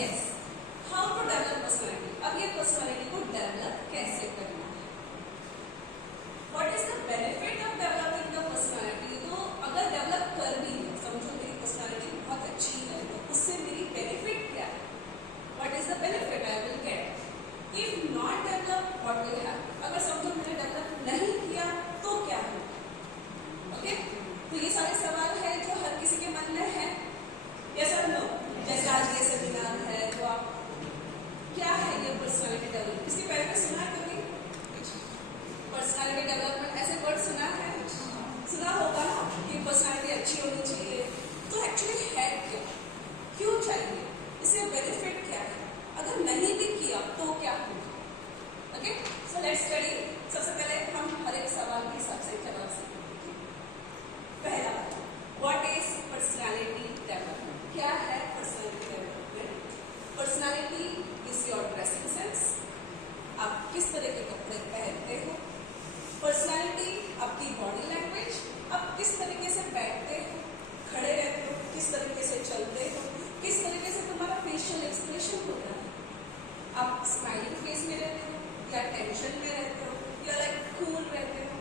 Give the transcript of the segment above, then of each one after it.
Yes, how to develop personality. अब ये personality को डेवलप कैसे करना है, what is the benefit of developing the personality. तो अगर डेवलप कर भी है, समझो मेरी पर्सनालिटी बहुत अच्छी है, तो उससे मेरी बेनिफिट क्या है, what is the benefit I will get. If not develop what will happen. अगर समझो मैंने डेवलप नहीं किया तो क्या होगा। ओके, तो ये सारे सवाल है जो हर किसी के मन में है, यस और नो। जैसे आज ये सेमिनार है, तो आप क्या है ये पर्सनालिटी डेवलपमेंट, इसके पहले में सुना है कभी पर्सनालिटी डेवलपमेंट ऐसे वर्ड सुना है? सुना होगा ना कि पर्सनालिटी अच्छी होनी चाहिए। तो एक्चुअली है क्या, क्यों चाहिए, इससे बेनिफिट क्या है, अगर नहीं भी किया तो क्या होगा। Okay, so let's study. सबसे पहले हम हर एक सवाल के हिसाब से जवाब सीखेंगे। पहला, व्हाट इज पर्सनालिटी डेवलपमेंट, क्या है personality development. Personality is your dressing sense, आप किस तरह के कपड़े पहनते हो। पर्सनालिटी आपकी बॉडी लैंग्वेज, आप किस तरीके से बैठते हो, खड़े रहते हो, किस तरीके से चलते हो, किस तरीके से तुम्हारा फेशियल एक्सप्रेशन होता है, आप स्माइलिंग फेस में रहते हो या टेंशन में रहते हो या लाइक कूल रहते हो।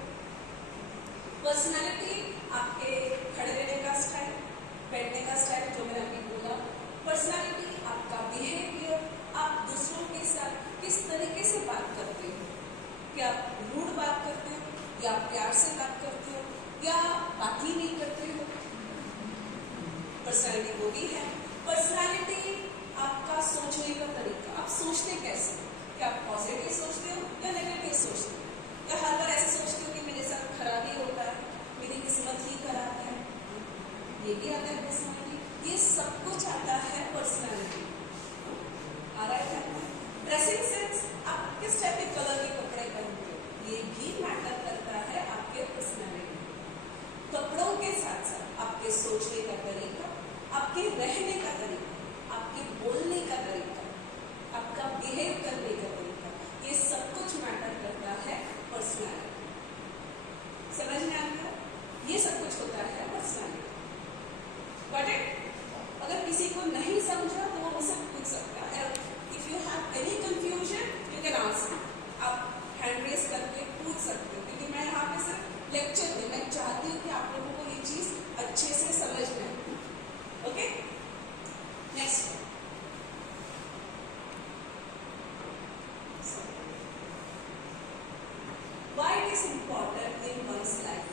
पर्सनालिटी आपके खड़े रहने का स्टाइल, बैठने का स्टाइल जो मैंने अभी बोला। पर्सनालिटी आपका बिहेवियर, आप दूसरों के साथ किस तरीके से बात करते हो, क्या आप रूड बात करते हो या प्यार से बात करते हो या बात ही नहीं करते हो। पर्सनालिटी वो भी है। पर्सनालिटी आपका सोचने का तरीका, आप सोचते कैसे, क्या आप पॉजिटिव सोचते हो या नेगेटिव सोचते हो, या हर बार ऐसे सोचते हो कि मेरे साथ खराब ही होता है, मेरी किस्मत ही खराब है, ये भी आता है पर्सनालिटी। ये सब कुछ आता है पर्सनालिटी। आ रहा है ड्रेसिंग सेंस, आप किस टाइप के कलर के कपड़े पहनते हो, ये भी मैटर करता है आपके पर्सनालिटी। कपड़ों के साथ साथ आपके सोचने का तरीका, आपके रहने का तरीका, आपके बोलने का तरीका, आपका बिहेव करने का तरीका, ये सब कुछ मैटर करता है पर्सनालिटी। समझ में आता है, ये सब कुछ होता है पर्सनालिटी। बट अगर किसी को नहीं समझा तो वो मुझसे पूछ सकता है। If you have any confusion you can ask, आप हैंड रेज करके पूछ सकते हो, क्योंकि मैं यहाँ पे सिर्फ लेक्चर में मैं चाहती हूँ कि आप लोगों को ये चीज अच्छे से समझ में आए। Okay, next, why it is important in one's life।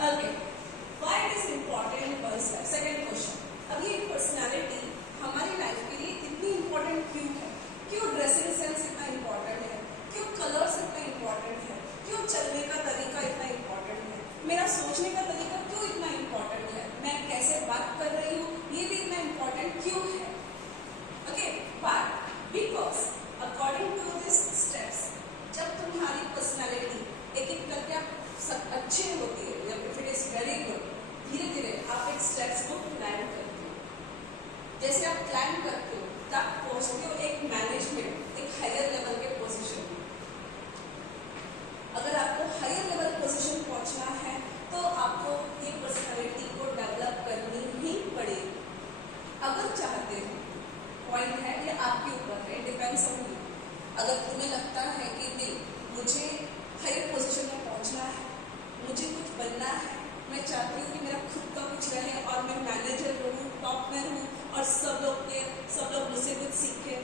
Okay, why it is important in one's life। Second question, अब ये पर्सनालिटी हमारी लाइफ के लिए इतनी इंपॉर्टेंट क्यों है, क्यों ड्रेसिंग सेंस इतना इंपॉर्टेंट है, क्यों कलर्स इतना इंपॉर्टेंट है, क्यों चलने का तरीका इतना इंपॉर्टेंट है, मेरा सोचने का तरीका क्यों इतना इंपॉर्टेंट है, मैं कैसे बात कर रही हूँ ये भी इतना इंपॉर्टेंट क्यों है। Okay, but because according to this steps, जब तुम्हारी पर्सनालिटी एक एक करके आप सब अच्छे होती है, या if it is very good, धीरे धीरे आप एक स्टेप्स को प्लान करते हो। जैसे आप प्लान करते हो तब पहुंचते हो एक मैनेजमेंट, एक हायर लेवल के पोजीशन में। अगर आपको हायर लेवल पोजीशन पहुंचना है तो आपको ये पर्सनालिटी को डेवलप करनी ही पड़ेगी, अगर चाहते हो। पॉइंट है ये आपके ऊपर है, डिपेंड्स ऑन यू। अगर तुम्हें लगता है कि नहीं मुझे हायर पोजीशन में पहुंचना है, मुझे कुछ बनना है, मैं चाहती हूँ कि मेरा खुद का कुछ रहे और मैं मैनेजर रहूँ, टॉप में रहूँ और सब लोग मुझसे कुछ सीखे,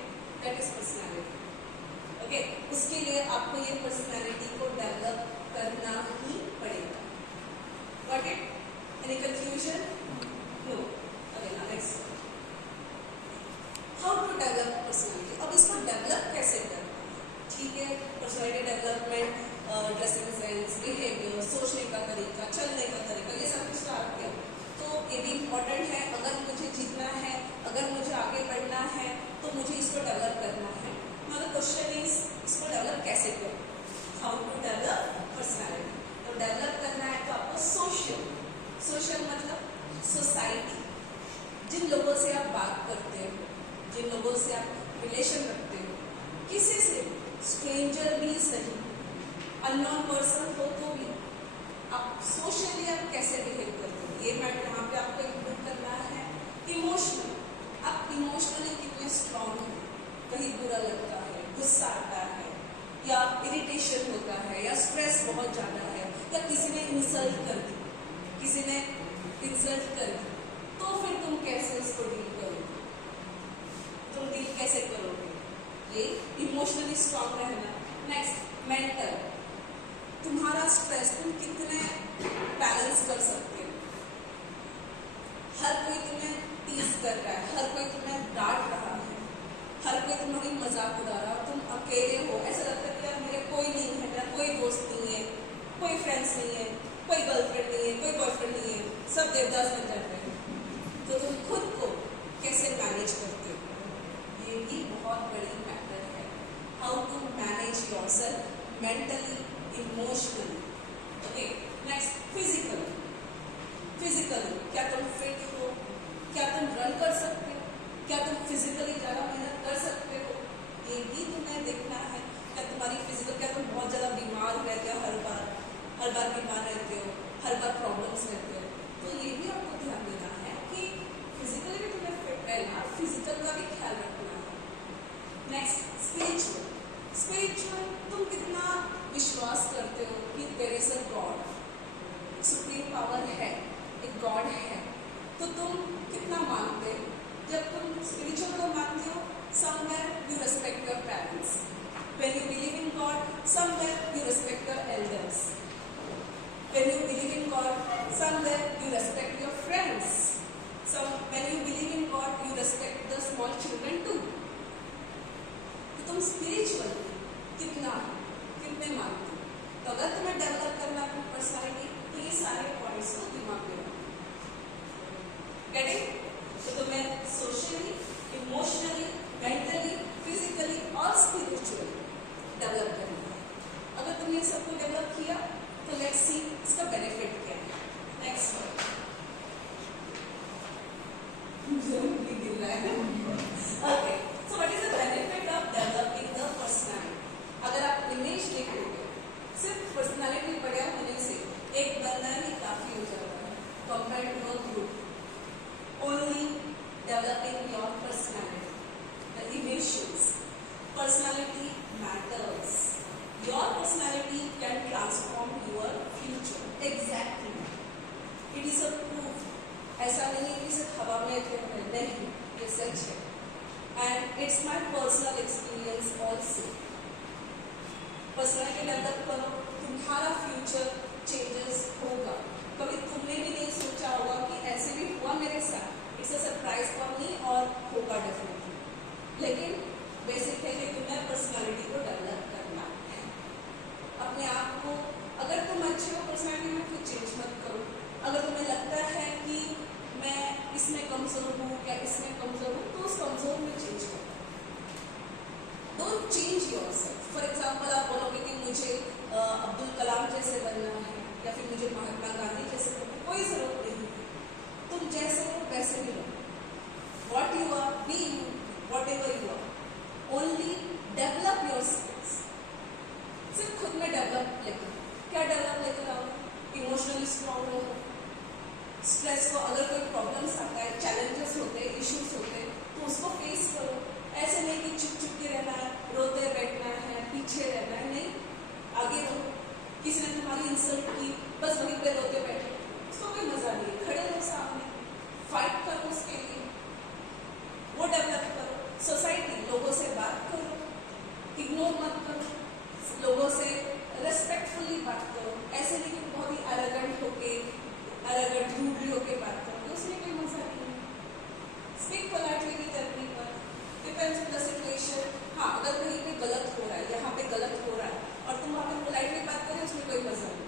दैट इज पर्सनालिटी। ओके, उसके लिए आपको ये पर्सनालिटी को डेवलप करना ही पड़ेगा। Got it? Any confusion? No. Okay, now next, how to develop personality. अब इसको डेवलप कैसे करना है, ठीक है। Personality development, dressing sense, behaviour, सोचने का तरीका, चलने का तरीका, ये सब कुछ आ गया, तो ये भी इम्पोर्टेंट है। अगर मुझे जीतना है, अगर मुझे आगे बढ़ना है तो मुझे इसको डेवलप करना है। नाउ द क्वेश्चन इज, इसको डेवलप कैसे करूं, हाउ टू डेवलप पर्सनालिटी। तो डेवलप करना है तो आपको सोशल मतलब सोसाइटी, जिन लोगों से आप बात करते हो, जिन लोगों से आप रिलेशन रखते हो, किस बुरा लगता है, गुस्सा आता है, या इरिटेशन होता है, या स्ट्रेस बहुत ज़्यादा है, या किसी ने इंसल्ट कर दी, तो फिर तुम कैसे उसको डील करोगे? तुम डील कैसे करोगे? ये इमोशनली स्ट्रांग रहना। नेक्स्ट, मेंटल, तुम्हारा स्ट्रेस तुम कितने बैलेंस कर सकते हो? हर कोई तुम्हें टीज कर रहा है, हर कोई तुम्हें डांट रहा है, हर कोई तुम्हारी मजाक उड़ा रहा है, तुम अकेले हो, ऐसा लगता है कि यार मेरे कोई नहीं है, मेरा कोई दोस्त नहीं है, कोई फ्रेंड्स नहीं है, कोई गर्लफ्रेंड नहीं है, कोई बॉयफ्रेंड नहीं है, सब देवदास बन जाते हैं। तो तुम खुद को कैसे मैनेज करते हो? ये भी बहुत बड़ी मैटर है, how to manage yourself mentally, emotionally. Okay, next, physically क्या तुम फिट हो? क्या तुम रन कर सकते हो? क्या तुम फिजिकली ज़्यादा मेहनत कर सकते हो? ये भी तुम्हें देखना है। क्या तुम्हारी फिजिकल, क्या तुम बहुत ज़्यादा बीमार रहते हो? हर बार बीमार रहते हो, हर बार प्रॉब्लम्स रहते हो, तो ये भी आपको ध्यान देना है कि फिजिकली भी तुम्हें फिट रहना, फिजिकल का भी ख्याल रखना है। नेक्स्ट, स्पिरिचुअल, तुम कितना विश्वास करते हो कि there is a god, supreme power है, एक गॉड है, तो तुम कितना मानते हो? जब तुम स्पिरिचुअल को मानते हो, somewhere you respect your parents. When you believe in God, somewhere you respect your elders. When you believe in God, somewhere you respect your friends. When you believe in God, you respect the small children too. तो तुम spiritual कितने मानते हो? तो अगर तुम्हें develop करना है अपनी पर्सनालिटी, तो ये सारे पॉइंट्स को दिमाग में रखो। गेटिंग? तो तुम्हें सोशली, इमोशनली, मेंटली, फिजिकली और स्पिरिचुअली डेवलप करना है। अगर तुमने सबको डेवलप किया तो लेट्स सी इसका बेनिफिट क्या है। Next okay, so what is the benefit of developing the personality? अगर आप इमेज देखोगे, सिर्फ पर्सनालिटी बढ़िया होने से एक बंदा ही काफी हो जाता है compare to a group. Only developing your personality, the image shows personality matters. Your personality can transform your future. Exactly. It is a proof. ऐसा नहीं है कि सिर्फ हवा में नहीं, ये सच है। And it's my personal experience also. Personality develop करो, तुम्हारा फ्यूचर चेंजेस होगा। कभी तुमने भी नहीं सोचा होगा कि ऐसे भी हुआ मेरे साथ। It's a surprise for me और होगा डेफिनेटली। लेकिन बेसिक है कि तुम्हें पर्सनालिटी को डेवलप करना है। अपने आप को, अगर तुम अच्छे हो पर्सनालिटी में, फिर चेंज मत करो। अगर तुम्हें लगता है कि मैं इसमें कमजोर हूँ या इसमें कमजोर हूँ, तो उस कमजोर में चेंज करो। Don't change yourself. For example, आप बोलोगे कि मुझे अब्दुल कलाम जैसे बनना है या फिर मुझे महात्मा गांधी जैसे बनना है, कोई जरूरत नहीं है। तुम जैसे हो वैसे ही रहो। What you are, be you, whatever you are. Only develop your skills. सिर्फ खुद में डेवलप लेकर, क्या डेवलप लेकर आओ? इमोशनली स्ट्रॉन्ग रहो। स्ट्रेस को, अगर कोई प्रॉब्लम्स आता है, चैलेंजेस होते हैं, इश्यूज होते हैं, तो उसको फेस करो। ऐसे नहीं कि चुप चुप के रहना है, रोते बैठना है, पीछे रहना है, नहीं, आगे रहो। किसी ने तुम्हारी इंसल्ट की, बस वहीं पे रोते बैठे, उसको कोई मजा नहीं। खड़े रहो सामने, फाइट करो उसके लिए, वो डेवलप करो। सोसाइटी, लोगों से बात करो, इग्नोर मत करो, लोगों से रेस्पेक्टफुली बात करो। ऐसे नहीं कि बहुत ही एरोगेंट रूडली होके बात करो, उसमें कोई मजा नहीं है। Speak politely with everyone, depends on the situation. हाँ, अगर कहीं पे गलत हो रहा है, यहाँ पे गलत हो रहा है और तुम वहाँ पे पोलाइटली बात करें, उसमें कोई मजा नहीं।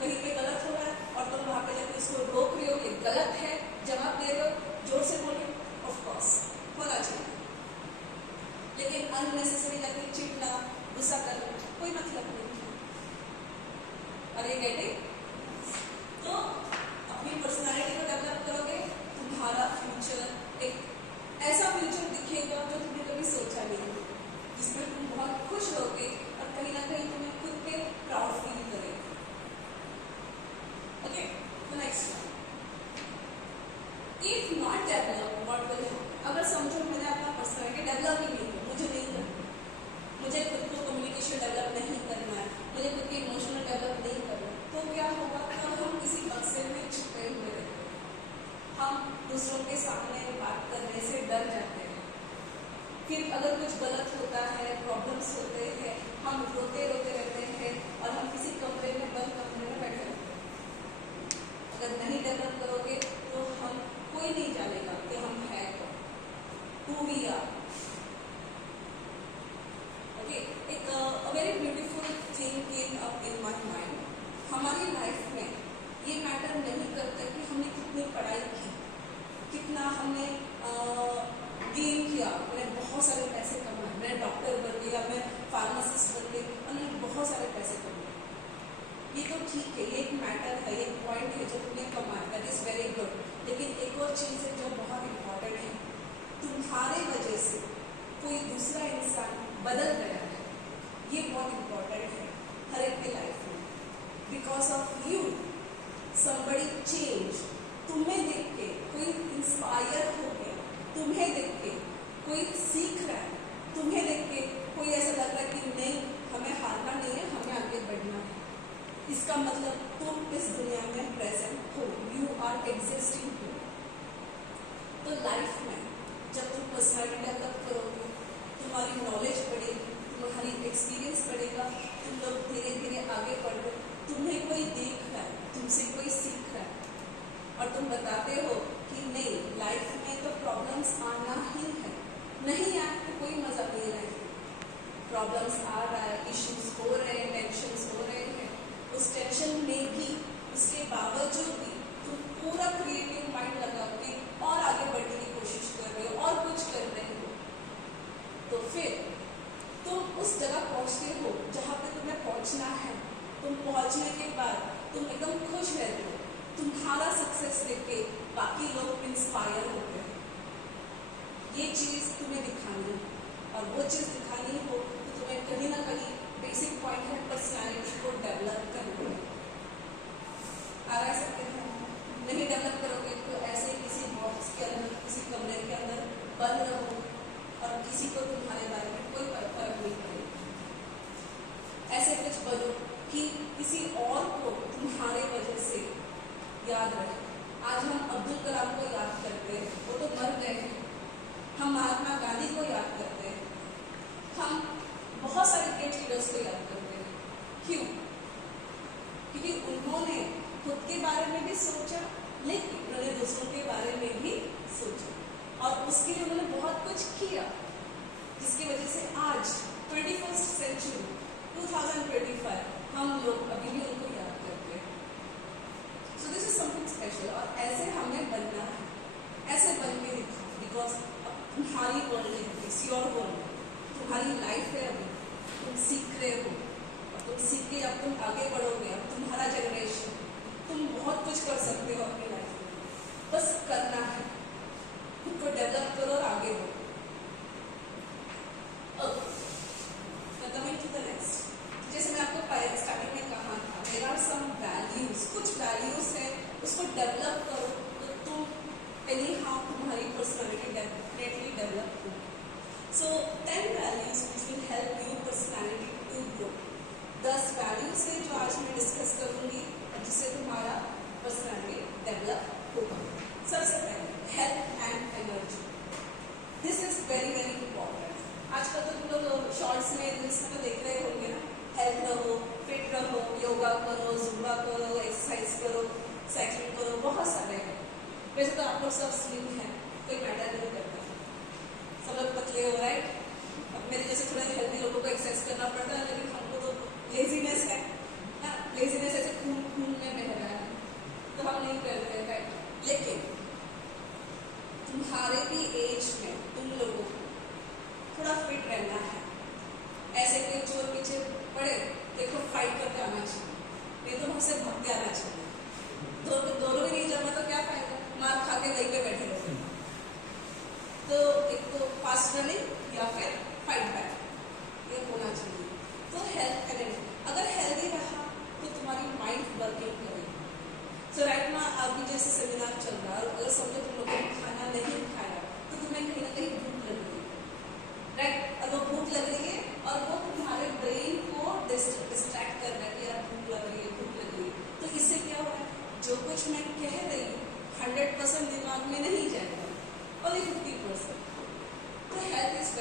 कहीं पे गलत हो रहा है और तुम वहाँ पे जाकर उसको रोक रहे हो कि गलत है, जवाब दे रहे हो, जोर से बोले, ऑफ कोर्स होना चाहिए। लेकिन अननेसेसरी जाके चिढ़ना, गुस्सा करना, कोई मतलब नहीं है। अरे गेटिंग? तो अपनी पर्सनालिटी को डेवलप करोगे, तुम्हारा फ्यूचर एक ऐसा फ्यूचर दिखेगा जो तुमने कभी सोचा नहीं, जिसमें तुम बहुत खुश रहोगे और कहीं ना कहीं तुम्हें खुद पे प्राउड फील करेगा। ओके, तो next one, if not develop what will happen? अगर समझो मैंने अपना पर्सनालिटी डेवलप ही नहीं किया, मुझे नहीं अगर कुछ गलत होता है, प्रॉब्लम्स होते हैं, हम रोते रोते रहते हैं और हम किसी कमरे में बंद कमरे में बैठे रहते हैं। अगर नहीं डेवलप करोगे तो हम कोई नहीं जानेगा कि हम है कौन, who we are। ओके, एक very beautiful thing came up in my mind. हमारी लाइफ में ये मैटर नहीं करता कि हमने कितनी पढ़ाई की, कितना हमने गेन किया, मैंने बहुत सारे पैसे कमाए, मैं डॉक्टर बन गया, मैं फार्मासिस्ट बन गई, मैंने बहुत सारे पैसे कमाए। ये तो ठीक है, ये एक मैटर है, एक पॉइंट है जो तुमने कमाया, दैट इज वेरी गुड। लेकिन एक और चीज़ है जो बहुत इम्पॉर्टेंट है, तुम्हारे वजह से कोई दूसरा इंसान बदल गया है। ये बहुत इम्पॉर्टेंट है हर एक की लाइफ में। Because of you somebody change। तुम्हें देख के कोई इंस्पायर हो गया, तुम्हें देख के कोई सीख रहा है, तुम्हें देख के कोई ऐसा लग रहा है कि नहीं, हमें हारना नहीं है, हमें आगे बढ़ना है। इसका मतलब तुम इस दुनिया में प्रेजेंट हो, यू आर एग्जिस्टिंग हो। तो लाइफ में जब तुम पर्सनैलिटी डेवलप करोगे, तुम्हारी नॉलेज बढ़ेगी, तुम्हारी एक्सपीरियंस बढ़ेगा, तुम लोग धीरे धीरे आगे बढ़ रहे हो, तुम्हें कोई देख रहा है, तुमसे कोई सीख रहा है और तुम बताते हो कि नहीं, लाइफ में तो प्रॉब्लम्स आना ही है, नहीं आए तो कोई मजा नहीं है लाइफ में। प्रॉब्लम्स आ रहा है, इश्यूज हो रहे हैं, टेंशन्स हो रहे हैं, उस टेंशन में भी, उसके बावजूद भी तुम पूरा क्रिएटिव माइंड लगा के और आगे बढ़ने की कोशिश कर रहे हो और कुछ कर रहे हो, तो फिर तुम उस जगह पहुंचते हो जहाँ पे तुम्हें पहुंचना है। तुम पहुंचने के बाद तुम एकदम खुश रहते हो, तुम्हारा सक्सेस देख के बाकी लोग इंस्पायर होते हैं। ये चीज़ तुम्हें दिखानी है, और वो चीज़ दिखानी हो तो तुम्हें कहीं ना कहीं बेसिक पॉइंट है पर्सनालिटी को डेवलप करना। आ रहा है सकते हैं, नहीं डेवलप करोगे तो ऐसे किसी बॉक्स के अंदर, किसी कमरे के अंदर बंद रहो और किसी को तुम्हारे बारे में कोई फर्क नहीं पड़ेगा। ऐसे कुछ बनो कि किसी और को तुम्हारे वजह से याद रहे। आज हम अब्दुल कलाम को याद करते हैं, वो तो मर गए हैं। हम महात्मा गांधी को याद करते हैं, हम बहुत सारे ग्रेट लीडर्स को याद करते हैं। क्यों? क्योंकि उन्होंने खुद के बारे में भी सोचा, लेकिन उन्होंने दूसरों के बारे में भी सोचा और उसके लिए उन्होंने बहुत कुछ किया, जिसकी वजह से आज 21st सेंचुरी 2025 हम लोग अभी भी उनको याद करते हैं। So this is something special और ऐसे हमें बनना है, ऐसे बन के दिखाओ। बिकॉज अब तुम्हारी वर्ल्ड है, इट्स योर वर्ल्ड, तुम्हारी लाइफ है, अभी तुम सीख रहे हो और तुम सीख के अब तुम आगे बढ़ोगे। अब तुम्हारा जनरेशन, तुम बहुत कुछ कर सकते हो अपनी लाइफ में, बस करना है, खुद को डेवलप करो और आगे बढ़ो। कमिंग टू द नेक्स्ट, जैसे मैं आपको स्टार्टिंग में कहा था, देयर आर सम वैल्यूज, कुछ वैल्यूज है, उसको डेवलप करो तो तुम एनी हाउ तुम्हारी पर्सनैलिटी डेफिनेटली डेवलप हो। So 10 values which will help you personality to grow. 10 values है जो आज मैं डिस्कस करूंगी और जिससे तुम्हारा पर्सनैलिटी डेवलप होगा। सबसे पहले health and energy, this is very very important. आजकल तो तुम लोग शॉर्ट्स में, रील्स में तो देख रहे होंगे ना, हेल्थ रहो, फिट रहो, योगा करो, जुम्बा करो, एक्सरसाइज करो, साइकिलिंग करो, बहुत सारे हैं। वैसे तो आप लोग सब स्लिम हैं, कोई मैटर नहीं करता, सब लोग पतले हो, राइट। अब मेरे जैसे थोड़े हेल्दी लोगों को एक्सरसाइज करना पड़ता है, लेकिन हमको तो लेजीनेस है ना, लेजीनेस ऐसे खून खून में बह रहा है तो हम नहीं करते हैं, राइट। लेकिन तुम्हारे भी एज में तुम लोगों को थोड़ा फिट रहना है। ऐसे कोई चोर पीछे पड़े, देखो फाइट करके आना चाहिए, नहीं तो हमसे भाग के आना चाहिए। दोनों भी नहीं जमा तो क्या फायदा, मार खा के वहीं पे बैठे रहोगे। तो एक तो फास्ट रनिंग या फिर फाइट बैक, ये होना चाहिए। तो हेल्थ एनर्जी, अगर हेल्दी रहा तो तुम्हारी माइंड वर्किंग करेगी। सो राइट ना, अभी जैसे सेमिनार चल रहा है, अगर समझो तुम लोगों ने खाना नहीं खाया तो तुम्हें कहीं ना कहीं भूख लग रही है, राइट। और वो भूख लग रही है और वो तुम्हारे ब्रेन को डिस्ट्रैक्ट कर रहा है कि यार भूख लग रही है, भूख लग रही है। तो इससे क्या हो रहा है, जो कुछ मैं कह रही हूँ 100% दिमाग में नहीं जाएगा, only 50%। तो हेल्थ इज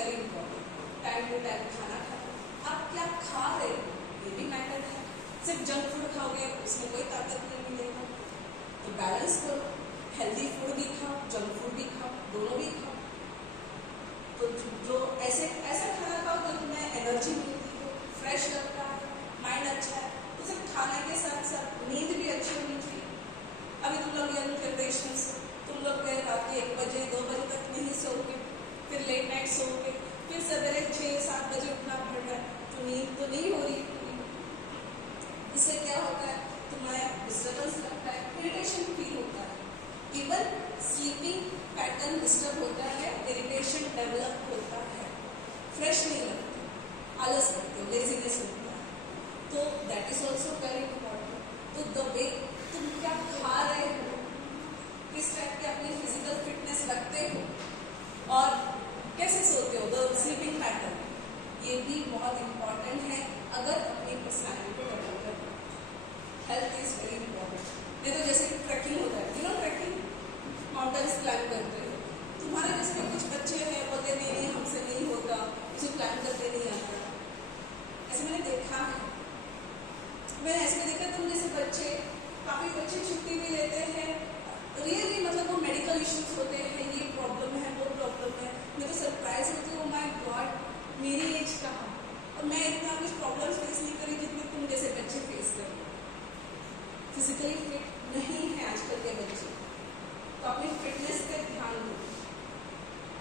टू टाइम खाना खाते हो, आप क्या खा रहे हो ये भी मैटर है। सिर्फ जंक फूड खाओगे उसमें कोई ताकत नहीं मिलेगा, तो बैलेंस करो, हेल्दी फूड भी खाओ, जंक फूड भी खाओ, दोनों भी खाओ। तो जो ऐसा खाना खाओ तो तुम्हें एनर्जी मिलती हो, फ्रेश लगता है, माइंड अच्छा है। तो सिर्फ खाने के साथ साथ नींद भी अच्छी होनी चाहिए। अभी तुम लोग यंग जनरेशन हो, तुम लोग रात के 1 बजे 2 बजे तक नहीं सोओगे, फिर लेट नाइट सोओगे, फिर सवेरे 6-7 बजे उठना पड़ रहा है, तो नींद तो नहीं हो रही पूरी। इससे क्या होता है, तुम्हें डिस्टर्बेंस लगता है, इरिटेशन फील होता है, इवन स्लीपिंग पैटर्न डिस्टर्ब होता है, इरिटेशन डेवलप होता है, फ्रेश नहीं लगते, आलस लगते हो, लेजीनेस होता है। तो that is also very important. तो द वे तुम क्या खा रहे हो, किस टाइप के अपनी फिजिकल फिटनेस रखते हो और कैसे सोते हो, द स्लीपिंग पैटर्न, ये भी बहुत इंपॉर्टेंट है अगर अपनी पर्सनैलिटी को डेवलप करना। Health is very important. नहीं तो जैसे ट्रैकिंग होता है, you know trekking, mountains climb करते हो, तुम्हारे जैसे कुछ बच्चे हैं बोलते नहीं हमसे नहीं होता, मुझे क्लाइंब करते नहीं आता। ऐसे मैंने देखा है, मैंने ऐसे देखा तुम जैसे बच्चे, काफ़ी बच्चे छुट्टी भी लेते हैं, रियली मतलब वो मेडिकल इश्यूज होते हैं, ये प्रॉब्लम है वो प्रॉब्लम है, मैं तो सरप्राइज होती हूँ, माय गॉड मेरी एज कहाँ, और मैं इतना कुछ प्रॉब्लम्स फेस नहीं करी जितने तुम जैसे बच्चे फेस कर रहे हो। फिजिकली फिट नहीं है आजकल के बच्चे, तो अपनी फिटनेस पे ध्यान दो,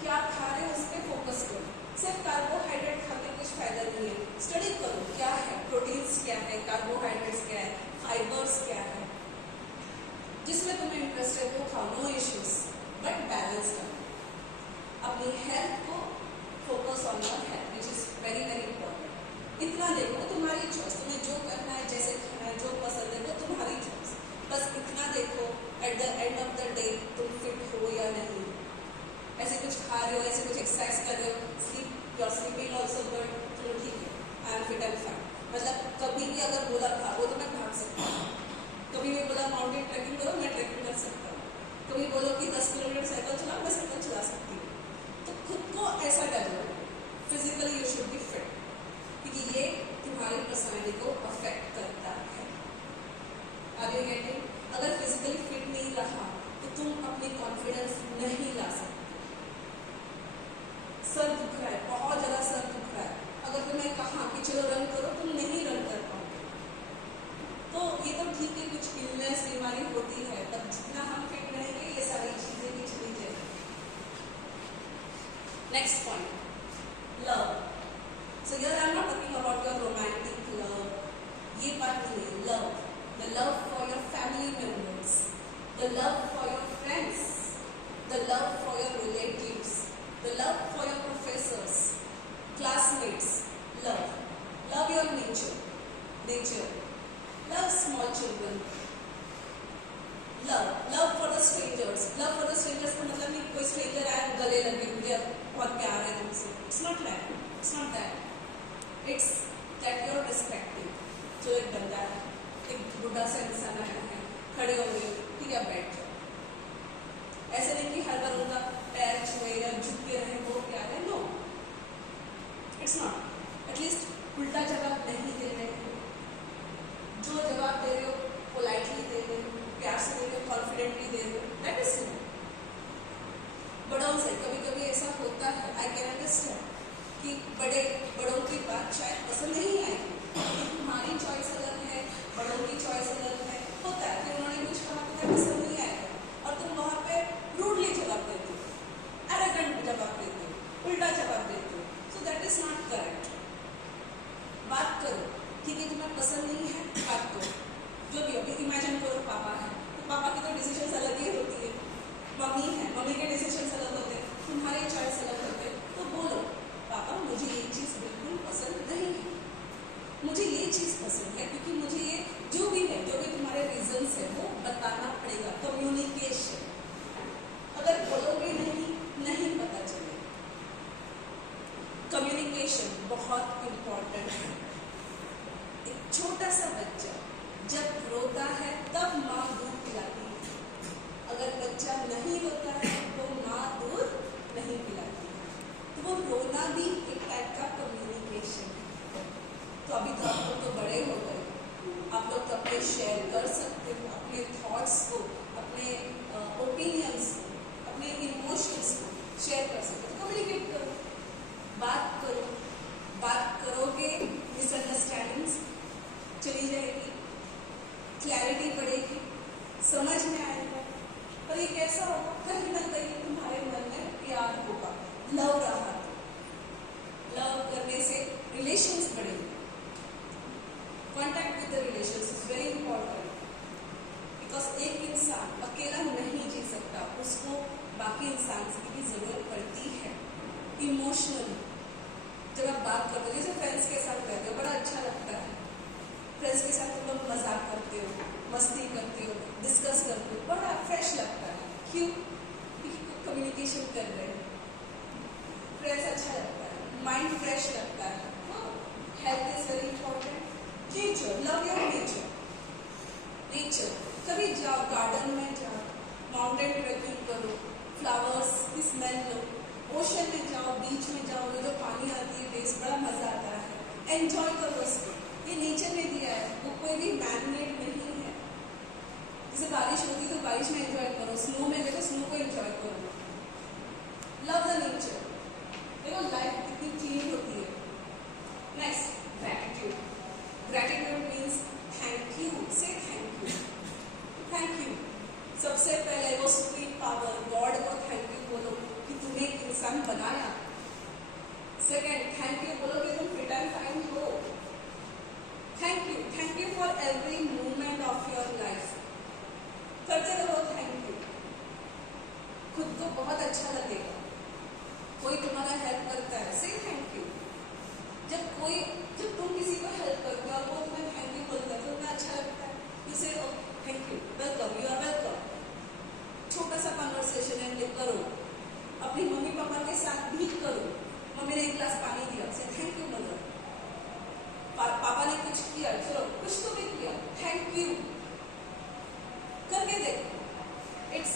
क्या खा रहे हो उस पर फोकस करो। सिर्फ कार्बोहाइड्रेट खा के कुछ फायदा नहीं है, स्टडी करो क्या है, प्रोटीन्स क्या है, कार्बोहाइड्रेट्स क्या है, फाइबर्स क्या है, जिसमें तुम्हें इंटरेस्ट है वो खाओ, नो इश्यूज, बट बैलेंस करो। अपनी हेल्थ को focus on your health which is very very important. इतना देखो, तुम्हारी चॉइस, तुम्हें जो करना है, जैसे खाना है, जो पसंद है वो तुम्हारी चॉइस, बस इतना देखो at the end of the day तुम फिट हो या नहीं। ऐसे कुछ खा रहे हो, ऐसे कुछ एक्सरसाइज कर रहे हो, sleep, your sleeping also good, चलो ठीक है, I am fit and fine. मतलब कभी भी अगर बोला भागो तो मैं भाग सकता हूँ, कभी भी बोला माउंटेन ट्रैकिंग करो मैं ट्रैकिंग कर सकता हूँ, कभी बोलो कि 10 किलोमीटर साइकिल चलाओ मैं साइकिल चला सकती हूँ। तो खुद को ऐसा develop, physically you should be fit, क्योंकि ये तुम्हारी पर्सनैलिटी को अफेक्ट करता है। Are you getting? अगर फिजिकली फिट नहीं रहा तो तुम अपनी कॉन्फिडेंस नहीं ला सकते। सर दुख रहा है, बहुत ज़्यादा सर दुख रहा है, अगर तुम्हें कहा कि चलो रन करो, तुम नहीं रन कर पाओगे। तो ये तो ठीक है, कुछ इलनेस बीमारी होती है, पर जितना हम फिट रहेंगे ये सारी चीज़ें भी चली जाएंगी। Next point, love. So here I am not talking about your romantic love, ये बात नहीं, love, the love for your family members, the love for your friends, the love for your relatives, the love for your professors, classmates, love your nature, love small children, love for the strangers का मतलब नहीं कोई stranger आया गले लगे मुझे बहुत प्यार है तुमसे, it's not that, it's that you're respecting। जो एक बंदा है, एक बुढ़ा सा इंसान आया है, खड़े हो गए, ठीक है बैठ जाओ, ऐसे नहीं कि हर बार उनका पैर छुए या झुक के रहे, वो क्या है, नो, इट्स नॉट। एटलीस्ट उल्टा जवाब नहीं दे रहे हो, जो जवाब दे रहे हो पोलाइटली दे रहे हो, प्यार से दे रहे हो, कॉन्फिडेंटली दे रहे हो, दैट इज नो। बड़ों से कभी कभी ऐसा होता है, आई कैन अंडरस्टैंड कि बड़ों की बात शायद पसंद नहीं आएगी, तुम्हारी चॉइस अलग है, बड़ों की चॉइस अलग है, होता है कि उन्होंने कुछ कहा तुम्हें पसंद नहीं आएगा और तुम वहाँ पे रूडली जवाब देते हो, एरोगेंट जवाब देते हो, उल्टा जवाब देते हो, so that is not correct. बात करो, ठीक है तुम्हें पसंद नहीं है, बात करो, जो भी अभी इमेजिन करो पापा है, तो पापा की तो डिसीजन अलग ही होती है, मम्मी है, मम्मी के डिसीजन अलग होते हैं, तुम्हारे चॉइस अलग होते हैं, तो बोलो पापा मुझे ये चीज़ बिल्कुल पसंद नहीं है, मुझे ये चीज़ पसंद है, क्योंकि मुझे ये जो भी है, जो भी तुम्हारे रीजंस है वो बताना पड़ेगा, कम्युनिकेशन। अगर बोलोगे नहीं पता चलेगा। कम्युनिकेशन बहुत इम्पॉर्टेंट है। एक छोटा सा बच्चा जब रोता है तब माँ दूध पिलाती है, अगर बच्चा नहीं रोता है तो माँ दूध नहीं पिलाती है, तो वो रोना भी एक टाइप का कम्युनिकेशन अभी तो आप लोग तो बड़े हो गए, आप लोग तो अपने शेयर कर सकते हो अपने थॉट्स को, अपने ओपिनियंस को, अपने इमोशंस को शेयर कर सकते हो। कम्युनिकेट करो, बात करो, बात करोगे मिसअंडरस्टैंडिंग्स चली जाएगी, क्लैरिटी बढ़ेगी, समझ में आएगा। और ये कैसा होगा, कहीं ना कहीं तुम्हारे मन में प्यार होगा, लव रहा तो लव करने से रिलेशंस बढ़ेंगे। Contact with the relations is very important, because एक इंसान अकेला नहीं जी सकता, उसको बाकी इंसान की भी जरूरत पड़ती है इमोशनली। जब आप बात करते हो, जैसे फ्रेंड्स के साथ रहते हो, बड़ा अच्छा लगता है। फ्रेंड्स के साथ तुम लोग मजाक करते हो, मस्ती करते हो, डिस्कस करते हो, बड़ा फ्रेश लगता है। क्यों? कम्युनिकेशन कर रहे हैं, फ्रेंड्स अच्छा लगता है, माइंड फ्रेश लगता है। Health is very important. Nature, love your nature. Nature कभी जाओ, गार्डन में जाओ, माउंटेन ट्रेकिंग करो, फ्लावर्स की स्मेल लो, ओशन में जाओ, बीच में जाओ, जो पानी आती है बेस, बड़ा मजा आता है, एंजॉय करो उसको। ये नेचर ने दिया है, वो कोई भी मैनमेड नहीं है। जैसे बारिश होती है तो बारिश में एंजॉय करो, स्नो में देखो स्नो को एंजॉय करो। Love the nature. देखो लाइफ कितनी क्लीन होती है। Next, gratitude. Gratitude means thank you. से थैंक यू, थैंक यू। सबसे पहले वो सुप्रीम पावर गॉड को थैंक यू बोलो कि तुम्हें एक इंसान बनाया। सेकेंड, थैंक यू बोलो कि तुम फिट एंड फाइन हो। Thank you for every movement of your life. करते रहो थैंक यू, खुद को बहुत अच्छा लगेगा। कोई तुम्हारा हेल्प करता है, से थैंक यू। जब तुम किसी को हेल्प करते हो और वो तुम्हें थैंक यू बोलता है तो तुम्हें अच्छा लगता है। यू से thank you, welcome, you are welcome. छोटा सा कन्वर्सेशन है करो, अपनी मम्मी पापा के साथ भी करो। मम्मी ने एक गिलास पानी दिया, से थैंक यू मदर। पापा ने कुछ किया, चलो कुछ तो भी किया, थैंक यू करके देखो। It's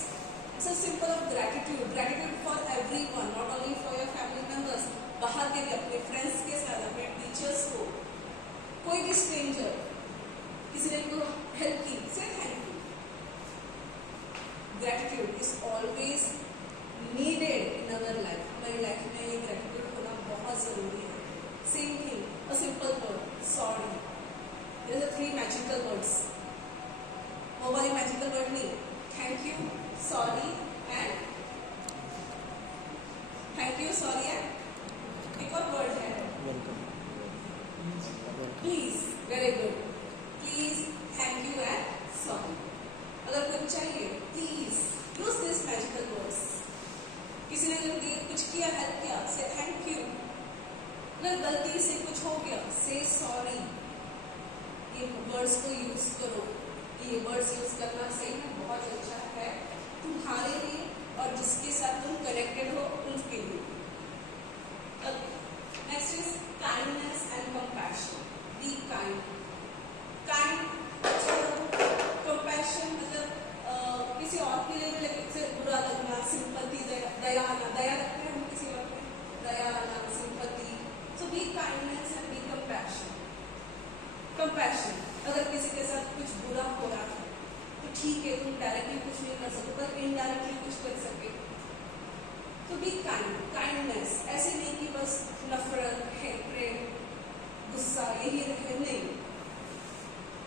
a simple of gratitude. Gratitude for everyone, not only for your family members. बाहर के भी, अपने फ्रेंड्स के साथ, अपने टीचर्स को, कोई भी स्ट्रेंजर, किसी ने को हेल्प की, से thank you. Gratitude is always needed in our life. हमारी लाइफ में ये ग्रैटिट्यूड होना बहुत जरूरी है। Same thing, a simple word, sorry. There are 3 magical words. वो वाली magical word नहीं, thank you, sorry and एक और word है please. Very good. Please, thank you and sorry. अगर कुछ चाहिए please use this magical words. किसी ने कुछ किया, हेल्प किया, say thank you. अगर गलती से कुछ हो गया, से सॉरी। ये वर्ड्स को यूज करो। ये वर्ड्स यूज करना सही में बहुत अच्छा है तुम्हारे लिए और जिसके साथ तुम कनेक्टेड हो उनके लिए। Next is kindness and compassion. Be kind. Kind compassion मतलब किसी और के लिए भी लेकिन बुरा लगना, सिंपैथी, दया आना। दया रखते हैं हम किसी और पे, दया आना, sympathy. So be kindness and be compassion. Compassion. अगर किसी के साथ कुछ बुरा हो रहा है तो ठीक है, तुम डायरेक्टली कुछ नहीं कर सकते पर इनडायरेक्टली कुछ कर सके तो be kind. Kindness ऐसे नहीं कि बस नफरत, हेट्रेड, गुस्सा यही रहे, नहीं।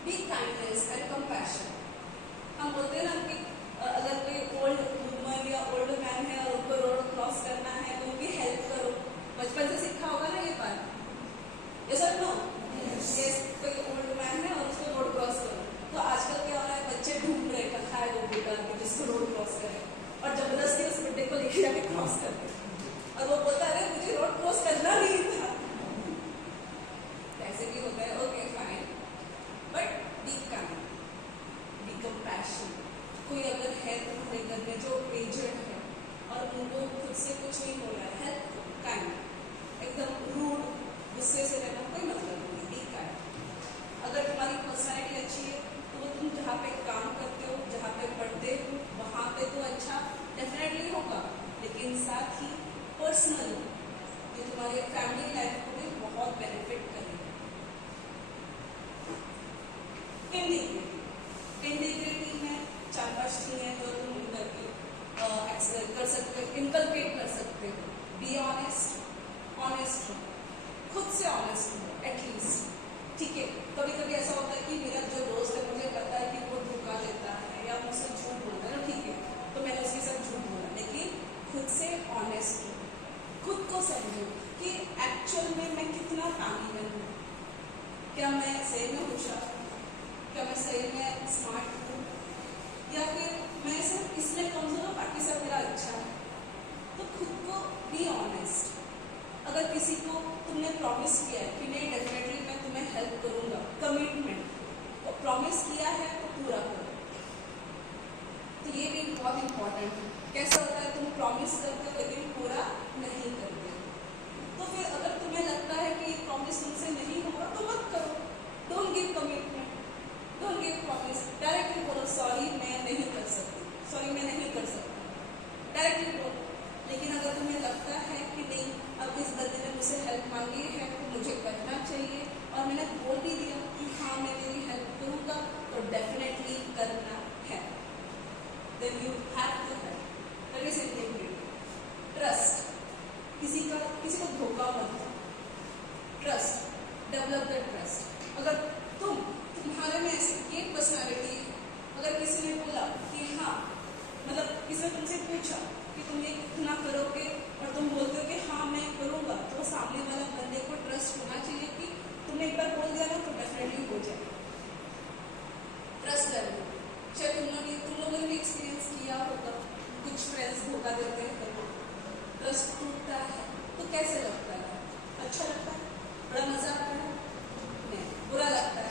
Be kindness and compassion. हम बोलते हैं ना कि अगर कोई ओल्ड वुमन या ओल्ड मैन है और उनको रोड क्रॉस करना है तो उनकी हेल्प करो। बचपन से सीखा होगा ना ये बात, yes or no? Yes. कोई ओल्ड मैन है और उसको रोड क्रॉस करो तो आजकल क्या हो रहा है, बच्चे ढूंढ रहे कहाँ है वो बेटा जिसको रोड क्रॉस करे और जबरदस्ती उस बेटे को लेके जाके क्रॉस करते और वो बोलता है मुझे रोड क्रॉस करना नहीं था। ठीक है, कभी कभी ऐसा होता है कि मेरा जो दोस्त है मुझे पता है कि वो धोखा देता है या मुझसे झूठ बोलता है ना, ठीक है, तो मैंने उसके साथ झूठ बोला, लेकिन खुद से ऑनेस्ट हूँ, खुद को समझूं कि एक्चुअल में मैं कितना कामयाब हूँ, क्या मैं सही में होशियार हूँ, क्या मैं सही में स्मार्ट हूँ, या फिर मैं सिर्फ इसलिए कमजोर हूँ बाकी सब मेरा अच्छा है। तो खुद को बी ऑनेस्ट। अगर किसी को तुमने प्रॉमिस किया है कि नहीं डेफिनेटली मैं तुम्हें हेल्प करूंगा, कमिटमेंट प्रॉमिस किया है तो पूरा करो। तो ये भी बहुत इंपॉर्टेंट है। कैसा होता है तुम प्रॉमिस करते हो लेकिन पूरा नहीं करते, तो फिर अगर तुम्हें लगता है कि प्रॉमिस तुमसे नहीं होगा तो मत करो। Don't give commitment, don't give promise, directly बोलो सॉरी मैं नहीं कर सकती, सॉरी मैं नहीं कर सकता, डायरेक्टली बोलो। लेकिन अगर तुम्हें लगता है कि नहीं अब इस बंदे ने मुझसे हेल्प मांगी है तो मुझे करना चाहिए और मैंने बोल भी दिया कि हाँ मैं तेरी हेल्प करूँगा, तो डेफिनेटली करना है। Then you have to help. That is integrity. Trust, किसी को धोखा मत दो। Trust, develop the trust. अगर तुम्हारे में ऐसी एक पर्सनालिटी है, अगर किसी ने बोला कि हाँ, मतलब किसी ने तुमसे पूछा कि तुम ये कितना करोगे और तुम बोलते हो कि हाँ मैं करूँगा, तो सामने वाला बंदे को ट्रस्ट होना चाहिए कि तुमने एक बार बोल दिया ना तो डेफिनेटली हो जाए। Trust develop. चाहे तुम लोगों ने भी एक्सपीरियंस किया होगा, कुछ फ्रेंड्स धोखा देते हैं तो ट्रस्ट टूटता है, तो कैसे लगता है? अच्छा लगता है, बड़ा मजा आता है, नहीं बुरा लगता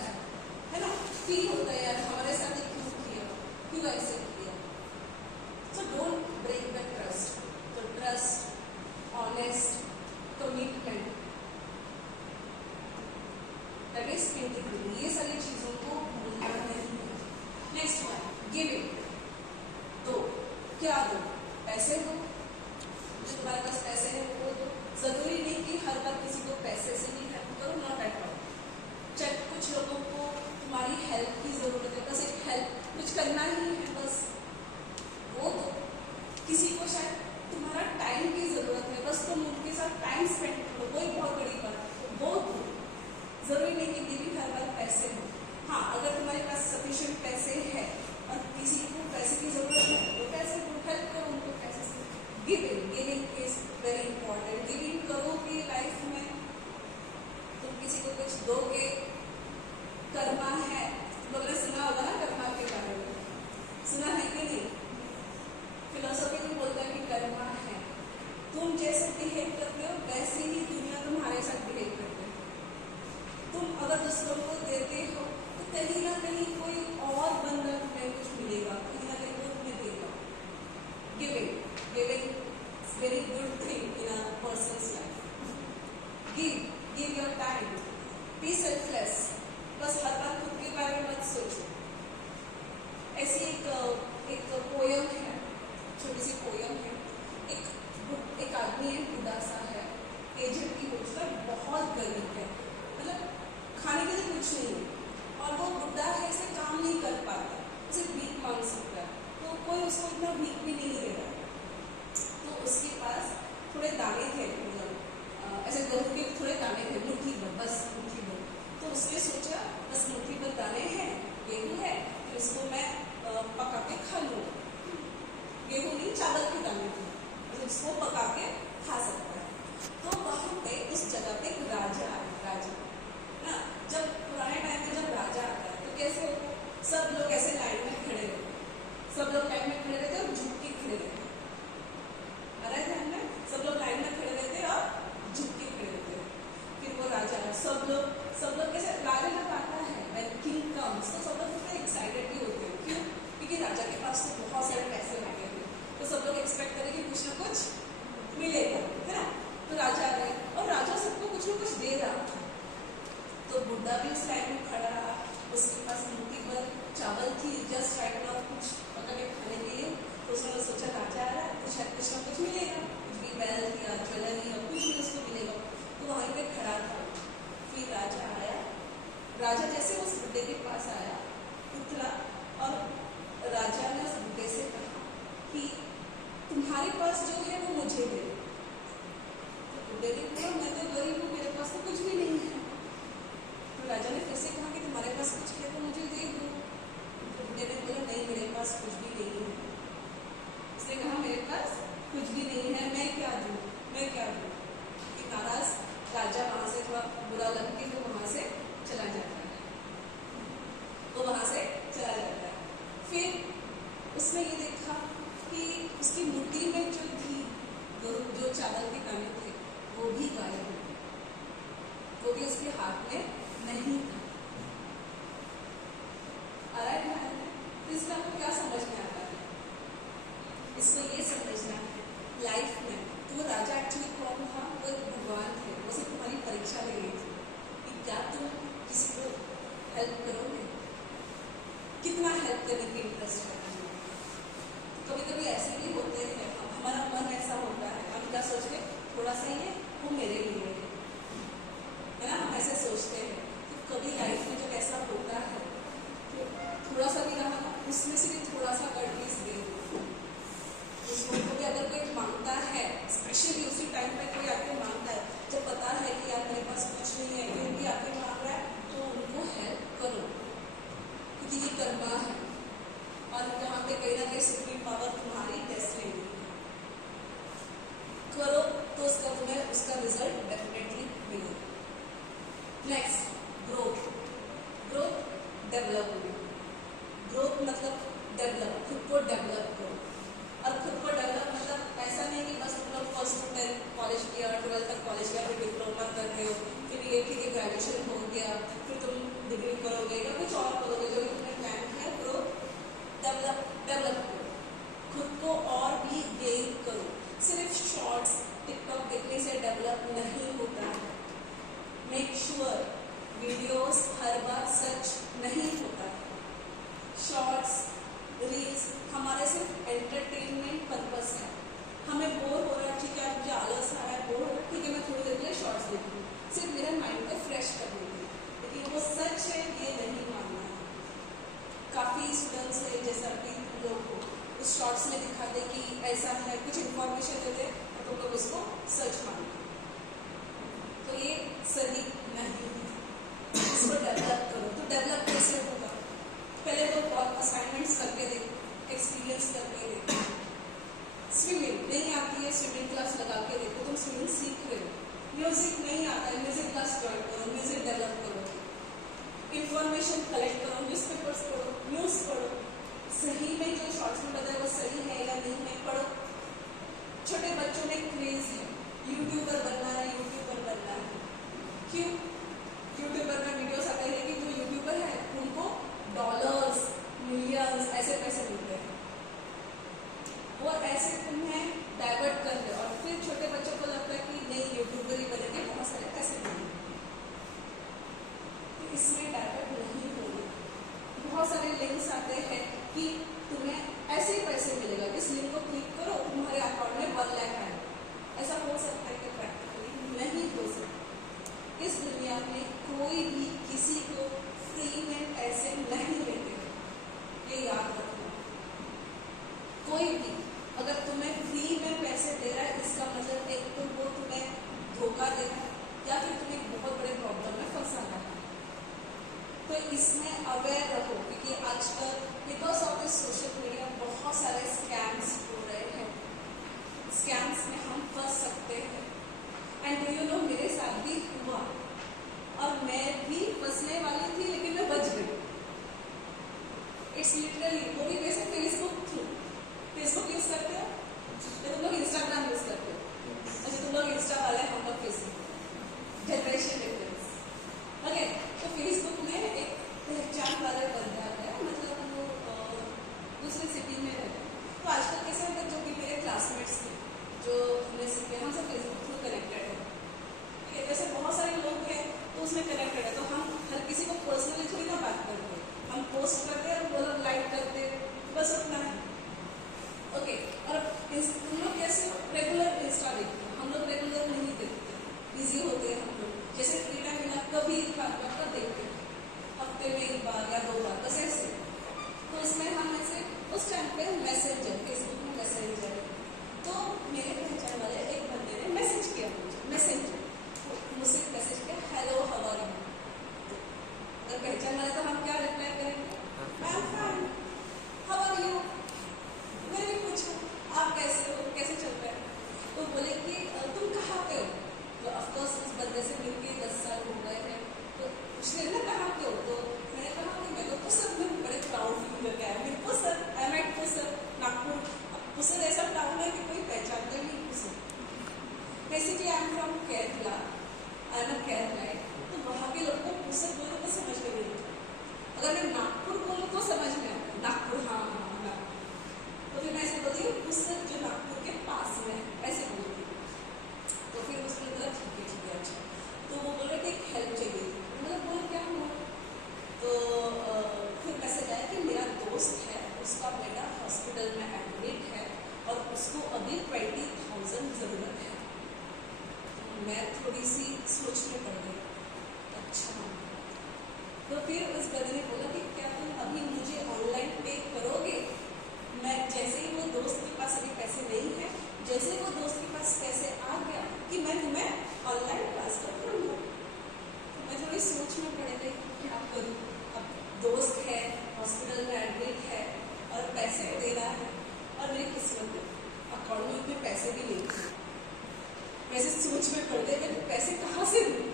है ना? फील होता है यार हमारे साथ क्यों किया, क्यों ऐसे किया। So don't break the trust. So trust, honest, commitment, that is integrity. ये सारी चीजों को भूलना नहीं है। Next one, giving. दो, क्या दो? पैसे दो। जो तुम्हारे पास पैसे हैं वो दो। जरूरी नहीं कि हर बार किसी को पैसे से ही हेल्प करो, नॉट एट ऑल। चेक, कुछ लोगों को तुम्हारी हेल्प की जरूरत है, बस एक हेल्प कुछ करना ही है बस, वो दो। किसी को शायद तुम्हारा टाइम की जरूरत है, बस तुम उनके साथ टाइम स्पेंड करो, कोई बहुत बड़ी बात, वो दो। जरूरी नहीं कि गिविंग हर बार पैसे हो। हाँ, अगर तुम्हारे पास सफिशिएंट पैसे है और किसी को पैसे की जरूरत है तो पैसे को हेल्प करो उनको पैसे से। Giving is very important. Giving करोगे लाइफ में, तुम किसी को कुछ दोगे, कर्मा है, तुम लोगों ने सुना होगा ना कर्मा के बारे में, सुना है कि नहीं? फिलोसॉफी में बोलता है कि कर्मा है, तुम जैसे बिहेव करते हो वैसे ही दुनिया तुम्हारे साथ बिहेव करती है। तुम अगर दूसरों को देते हो तो कहीं ना कहीं कोई और बंदा तुम्हें कुछ मिलेगा, कहीं ना कहीं वो तुम्हें देगा। Giving very good thing in a persons life. Give your time, B selfless. बस हर बार खुद के बारे में मत सोचो। ऐसी एक पोयम है, छोटी सी पोयम है। एक आदमी है, बुढ़ा सा है, एजेड की होता है, बहुत गरीब है, मतलब खाने के लिए कुछ नहीं है और वो बुढ़ा है, इसे काम नहीं कर पाता, उसे भीख मांग सकता है, तो कोई उसको इतना भीख भी नहीं दे रहा। तो उसके पास थोड़े दाने थे, मतलब ऐसे गेहूं के थोड़े दाने थे, मुट्ठी भर, बस मुट्ठी भर। तो उसने सोचा बस मुट्ठी भर दाने हैं, गेहूं है, तो इसको मैं पका के खा लूँगा। गेहूं नहीं, चावल के दाने थे, तो इसको पका के खा सकता है। तो वहाँ पे उस जगह पे एक राजा है, राजा ना। जब पुराने टाइम में जब राजा आता है तो कैसे होता है, सब लोग ऐसे लाइन में खड़े रहते, सब लोग लाइन में खड़े रहते और झुक के खड़े रहते। आ रहा है ध्यान में? सब लोग लाइन में खड़े रहते और झुक के खड़े रहते। फिर वो राजा, सब लोग कैसे, राजा जब आता है, when king comes, तो सब लोग कितने एक्साइटेड भी होते हैं। क्यों? क्योंकि राजा के पास तो बहुत सारे पैसे लगे थे, तो सब लोग एक्सपेक्ट करें कि कुछ ना कुछ मिलेगा, है ना? तो राजा आ गए और राजा सबको कुछ ना कुछ दे रहा था। तो बुढ़ा भी उस लाइन में खड़ा रहा, उसके पास मुट्ठी भर चावल थी, जस्ट राइट नाउ कुछ पका के खाने के लिए। तो उसने सोचा राजा आ रहा है तो शायद कुछ ना कुछ मिलेगा, कुछ भी वेल्थ या ज्वेलरी या कुछ भी उसको मिलेगा। तो वहीं पे खड़ा था। फिर राजा आया, राजा जैसे उस बुढ़े के पास आया, उतरा और राजा ने उस बुढ़े से कहा कि तुम्हारे पास जो है वो मुझे दे। तो बुढ़े ने कहा मैं तो गरीब हूँ, मेरे पास तो कुछ भी नहीं है। तो राजा ने हाथ में नहीं था। आ रहा है ध्यान में? तो इसमें आपको क्या समझ में आता है? इसको ये समझना है लाइफ में तो राजा एक्चुअली कौन था? वो एक भगवान थे। वो सिर्फ तुम्हारी परीक्षा ले रही थी कि क्या तुम किसी को हेल्प करोगे, कितना हेल्प करने की इंटरेस्ट है। तो कभी कभी ऐसे भी होते हैं, हमारा मन ऐसा होता है, हम क्या सोचते थोड़ा सा ये वो मेरे लिए है ना, हम ऐसे सोचते हैं। तो कभी लाइफ में जब ऐसा होता है तो थोड़ा सा भी रहा ना, उसमें से भी थोड़ा सा एटलीस्ट दे दो उसको। भी अगर कोई मांगता है, स्पेशली उसी टाइम पे कोई आके मांगता है जब पता है कि यार मेरे पास कुछ नहीं है, फिर भी आके मांग रहा है, तो उनको हेल्प करो क्योंकि ये कर्मा है और यहाँ पे कहीं ना कहीं सुप्रीम पावर तुम्हारी टेस्ट लेगी। करो तो उसका तुम्हें उसका रिजल्ट डेफिनेटली मिलेगा। Next, growth. Growth development. Growth मतलब डेवलप, खुद को डेवलप करो। और खुद को डेवलप मतलब ऐसा नहीं कि बस तुम लोग फर्स्ट टू 10 कॉलेज किया, 12 तक कॉलेज किया, फिर डिप्लोमा कर रहे हो, फिर ये ठीक है ग्रेजुएशन हो गया, फिर तुम डिग्री करोगे या कुछ और करोगे जो तुमने प्लान किया। ग्रोथ डेवलप करो, खुद को और भी गेन करो। सिर्फ शॉर्ट्स टिकटॉक देखने से डेवलप नहीं होता है। मेक श्योर वीडियोस हर बार सच नहीं होता है। शॉर्ट्स रील्स हमारे सिर्फ एंटरटेनमेंट पर्पस है। हमें बोर हो रहा है, ठीक है मुझे आलस आ रहा है, बोर हो रहा है, ठीक है मैं थोड़ी देर के लिए शॉर्ट्स देखूँ, सिर्फ मेरा माइंड को फ्रेश करने के लिए, लेकिन वो सच है ये नहीं मानना है। काफ़ी स्टूडेंट्स है जैसा कि लोग को उस शॉर्ट्स में दिखाते कि ऐसा है, कुछ इन्फॉर्मेशन देते और तुम लोग उसको सच मानते, तो ये सही नहीं है। इसको डेवलप करो। तो डेवलप कैसे होगा? पहले तो असाइनमेंट्स करके देखो, एक्सपीरियंस करके देखो। स्विमिंग नहीं आती है, स्विमिंग क्लास लगा के देखो, तुम स्विमिंग सीख रहे हो। म्यूजिक नहीं आता है, म्यूजिक क्लास ज्वाइन करो, म्यूजिक डेवलप करो। इंफॉर्मेशन कलेक्ट करो, न्यूज़पेपर्स पढ़ो, न्यूज़ पढ़ो, सही में जो शॉर्ट्स में बताया वो सही है या नहीं है पढ़ो। छोटे बच्चों में क्रेज है, यूट्यूबर बनना है, यूट्यूबर बनना है। क्यों? यूट्यूबर में वीडियोस आते हैं कि जो यूट्यूबर है उनको डॉलर्स, मिलियंस ऐसे पैसे मिलते हैं, वो ऐसे तुम्हें डाइवर्ट कर रहे और फिर छोटे बच्चों को लगता है कि नहीं यूट्यूबर ही बनेंगे, बहुत सारे पैसे मिलेंगे। तो इसमें डाइवर्ट नहीं होगा। बहुत सारे लिंक्स आते हैं कि तुम्हें ऐसे ही पैसे मिलेगा, इस लिंक को क्लिक करो तुम्हारे अकाउंट में 1 लाख आए। ऐसा हो सकता है कि प्रैक्टिकली नहीं हो सकता। इस दुनिया में कोई भी किसी को फ्री में पैसे नहीं लेते, ये याद रखना। कोई भी अगर तुम्हें फ्री में पैसे दे रहा है इसका मतलब एक तो वो तुम्हें धोखा दे रहा है या फिर तुम्हें एक बहुत बड़े प्रॉब्लम में फंसा रहा है। तो इसमें अवेयर रहो क्योंकि आजकल because of this social media बहुत सारे स्कैम्स हो रहे हैं। स्कैम्स में हम फंस सकते हैं। एंड डू यू नो मेरे साथ भी हुआ और मैं भी फंसने वाली थी लेकिन मैं बच गई। इट्स लिटरली, वो भी कैसे? Facebook through. फेसबुक यूज करते हो तो तुम लोग इंस्टाग्राम यूज करते हो। अच्छा तुम लोग इंस्टा वाले, हम लोग फेसबुक। Generation difference. ओके, तो फेसबुक में एक पहचान वाले बंदा है, मतलब वो दूसरी सिटी में रहते हैं। तो आजकल कैसे होता है, जो कि मेरे क्लासमेट्स थे जो हमने सीखे, हम सब फेसबुक थ्रू कनेक्टेड है। ठीक है, जैसे बहुत सारे लोग हैं तो उसमें कनेक्टेड है, तो हम हर किसी को पर्सनली थोड़ी ना बात करते हैं। हम पोस्ट करते हैं, वो लोग लाइक करते, सोचना पड़ेगा कि क्या करूँ। अब दोस्त है, हॉस्पिटल में एडमिट है और पैसे दे रहा है और मेरी किस्मत में अकाउंट में पैसे भी नहीं थे। वैसे सोच में पड़ गए कि पैसे कहाँ से दूँ,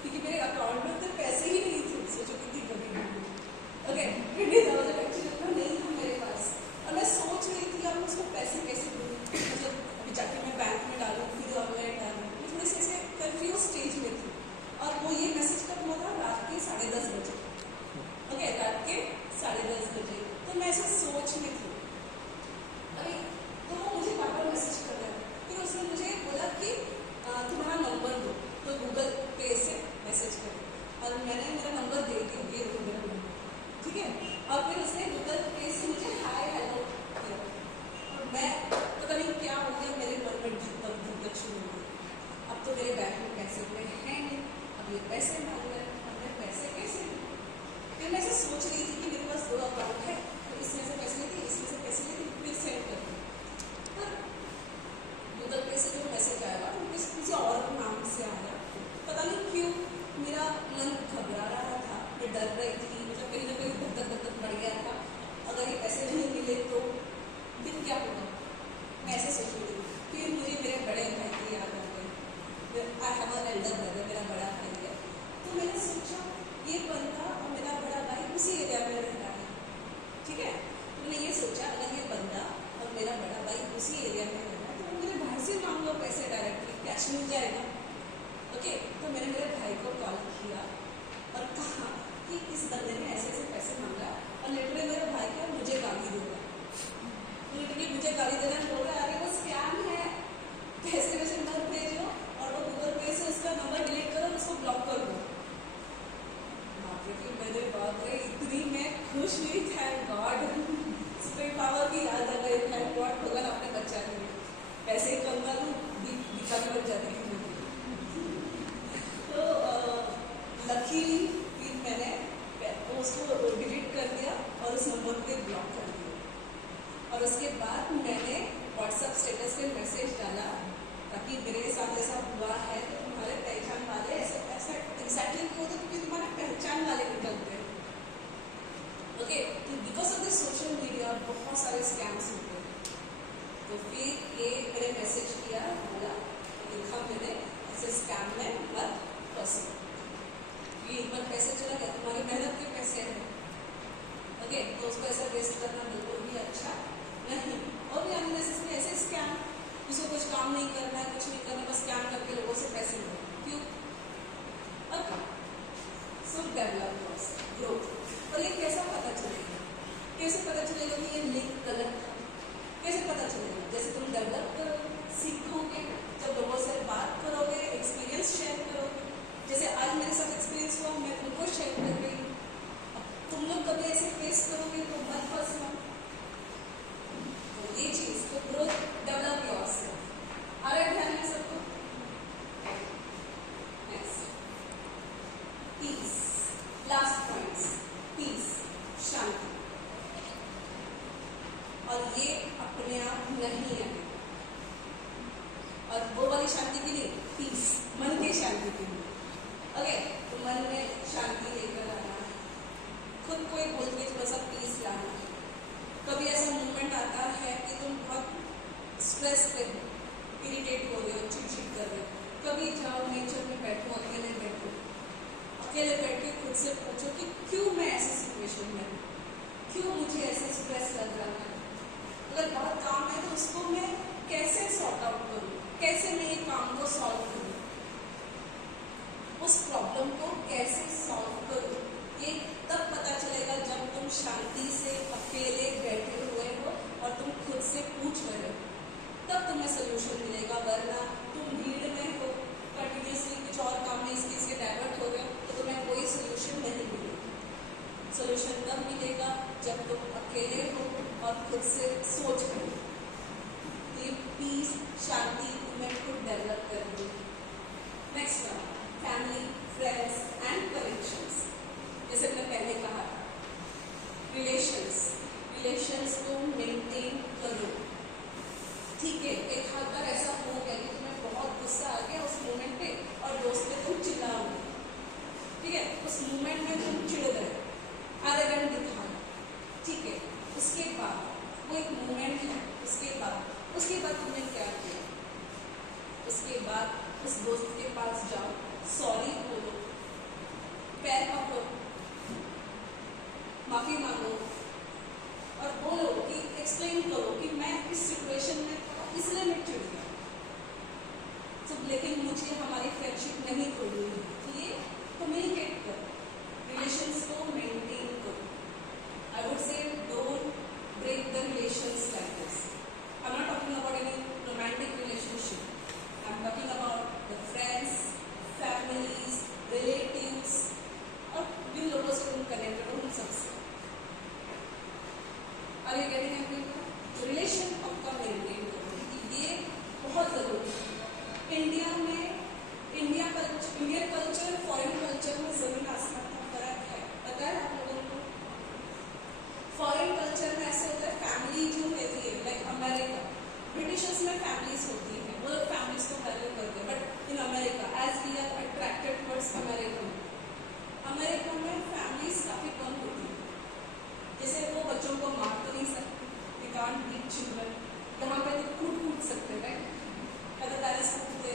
क्योंकि मेरे अकाउंट में तो पैसे ही नहीं थे। सोचो कितनी बड़ी बात है। ओके, 20,000 एक्चुअली उतना नहीं था मेरे पास और मैं सोच रही थी अब उसको पैसे कैसे दूँ, मतलब अभी जाके मैं बैंक में डालूँ फिर ऑनलाइन डालूँ। मैं थोड़ी सी ऐसे कन्फ्यूज स्टेज में थी और वो ये मैसेज कब हुआ था, रात के 10:30 बजे। ओके, रात के 10:30 बजे। तो मैं ऐसे सोच में थी अभी, तो वो मुझे बार-बार मैसेज कर रहा है। फिर उसने मुझे बोला कि तुम्हारा नंबर दो, तो गूगल पे से मैसेज कर और मैंने मेरा नंबर दे दिया, ये दो मेरा नंबर, ठीक है। और फिर उसने गूगल पे से मुझे हाय हेलो किया और मैं पता नहीं क्या हो गया, मेरे मन में धक शुरू हो गई। अब तो मेरे बैंक में पैसे हुए हैं नहीं, अब ये पैसे मांग रहे हैं, अब मैं पैसे कैसे दूँ। फिर मैं ऐसे सोच रही थी कि मेरे पास 2 अकाउंट है, तो इसमें से पैसे लेती, इसमें से पैसे लेती, फिर सेंड कर दी। पर गूगल पे से जो मैसेज आया वो किसी और नाम से आया, पता नहीं क्यों मेरा मन घबरा रहा था, मैं डर रही थी, मतलब कहीं ना कहीं धक बढ़ गया था। अगर ये पैसे नहीं मिले तो फिर क्या होगा, मैं ऐसे सोच रही थी। फिर मुझे मेरे बड़े भाई की याद आ गई। I have a elder brother, मेरा बड़ा भाई है। तो मैंने सोचा ये बंदा और मेरा बड़ा भाई उसी एरिया में रह रहा है, ठीक है। तो मैंने ये सोचा अगर ये बंदा और मेरा बड़ा भाई उसी एरिया में रह रहा है तो मेरे भाई से मांग लो पैसे, डायरेक्टली कैश मिल जाएगा। ओके, तो मैंने मेरे भाई को कॉल किया और कहा कि इस बंदे ने ऐसे ऐसे पैसे मांगा और लिटरली मेरा भाई क्या मुझे गाली देगा, लिटरली मुझे गाली देना बोल रहा है, अरे वो स्कैम है, पैसे वैसे मत भेजो और वो गूगल पे से उसका नंबर डिलीट करो, उसको ब्लॉक कर दो। फिर मेरे बाप रे, इतनी मैं खुश हुई, थैंक गॉड, स्पिरिट पावर की याद आ गई, थैंक गॉड भगवान आपने बचा लिया। पैसे कम कर लूँ भिखारी बन जाती थी। तो लकीली फिर मैंने उसको डिलीट कर दिया और उस नंबर पे ब्लॉक कर दिया। और उसके बाद मैंने व्हाट्सएप स्टेटस पे मैसेज डाला ताकि मेरे साथ ऐसा हुआ है तो तुम्हारे पहचान वाले ऐसा एग्जैक्टली क्यों होता है, क्योंकि तुम्हारे पहचान वाले निकलते हैं। ओके, तो because of this social media बहुत सारे स्कैम्स होते हैं। तो फिर ये मैंने मैसेज किया, बोला लिखा मैंने ऐसे स्कैम में मत फंसो, ये एक बार पैसे चला गया, तुम्हारी मेहनत के पैसे हैं। ओके, तो उसको ऐसा वेस्ट करना बिल्कुल भी अच्छा नहीं। और भी अननेसेसरी ऐसे स्कैम, उसको कुछ काम नहीं करना है, कुछ नहीं करना, बस स्कैम करके लोगों से पैसे लो, क्यों। ओके, सो डेवलप ग्रोथ। और ये कैसा पता चलेगा, कैसे पता चलेगा कि ये लिंक गलत था, कैसे पता चलेगा। जैसे तुम डेवलप करोगे, सीखोगे, जब लोगों से बात करोगे, एक्सपीरियंस शेयर करोगे। जैसे आज मेरे साथ एक्सपीरियंस हुआ, मैं तुमको शेयर कर रही हूँ। अब तुम लोग कभी ऐसे फेस करोगे तो मत फंसना। तो ये चीज तो ग्रोथ, डेवलप योरसेल्फ। आ रहा है ध्यान में सबको। Next, peace, last points, peace, शांति। और ये अपने आप नहीं है, और वो वाली शांति के लिए पीस, मन की शांति के लिए। ओके, तो मन में शांति लेकर आना, खुद को ही बोल के थोड़ा सा पीस लाना। कभी ऐसा मूवमेंट आता है कि तुम बहुत स्ट्रेस पे हो, इरिटेट हो रहे हो, चिड़चिड़ कर रहे हो, कभी जाओ नेचर में बैठो, अकेले बैठो, अकेले बैठ के खुद से पूछो कि क्यों मैं ऐसी सिचुएशन में हूँ, क्यों मुझे ऐसे स्ट्रेस लग रहा है। अगर बहुत काम है तो उसको मैं कैसे सॉर्ट आउट करूँ, कैसे मैं ये काम को सॉल्व करूँ, उस प्रॉब्लम को कैसे सॉल्व करूँ। ये तब पता चलेगा जब तुम शांति से अकेले बैठे हुए हो और तुम खुद से पूछ रहे हो, तब तुम्हें सोल्यूशन मिलेगा। वरना तुम भीड़ में हो, कंटिन्यूसली कुछ और काम में इसके डाइवर्ट हो गए तो तुम्हें कोई सोल्यूशन नहीं मिलेगा। सोल्यूशन तब मिलेगा जब तुम अकेले हो और खुद से सोच रहे हो। तो ये पीस, शांति तुम्हें खुद डेवलप करनी है। Next one, family, friends and connections. जैसे मैंने पहले कहा था, रिलेशंस को मेंटेन करो। ठीक है, एक हाथ बार ऐसा हो गया कि तुम्हें बहुत गुस्सा आ गया उस मोमेंट पे और दोस्त पे तुम चिल्लाओगे, ठीक है, उस मूवमेंट में तुम चिढ़ गए, आर्रोगेंट दिखा, ठीक है, उसके बाद वो एक मूवमेंट है, उसके बाद तुमने क्या किया? उसके बाद उस दोस्त के पास जाओ, सॉरी बोलो, पैर पकड़ो, माफी मांगो और बोलो कि एक्सप्लेन करो कि मैं इस सिचुएशन में इसलिए मैं चिढ़ गया, सब, लेकिन मुझे हमारी फ्रेंडशिप नहीं तोड़नी है। तो ये कम्युनिकेट करो, रिलेशंस को मेंटेन करो। I would say don't break the relations like this. I'm not talking about any romantic relationship. I'm talking about the friends, families, relatives और जिन लोगों से तुम कनेक्टेड हो उन सबसे। Are you getting everything? Relation आपका मेंटेन करो, क्योंकि ये बहुत जरूरी है। इंडियन कल्चर, फॉरेन कल्चर में जमीन आसमान का फर्क है, पता है आप लोगों को? फॉरेन कल्चर में ऐसे होता है, फैमिली जो रहती है, लाइक अमेरिका, ब्रिटिशर्स में फैमिलीज होती है, वो लोग फैमिलीज को वैल्यू करते हैं, but in America as we are attracted towards America में फैमिलीज काफी कम होती है। जैसे वो बच्चों को मार तो नहीं सकते, वी कांट बीट चिल्ड्रन, यहाँ पे तो कूट सकते हैं, अगर पेरेंट्स कूटते,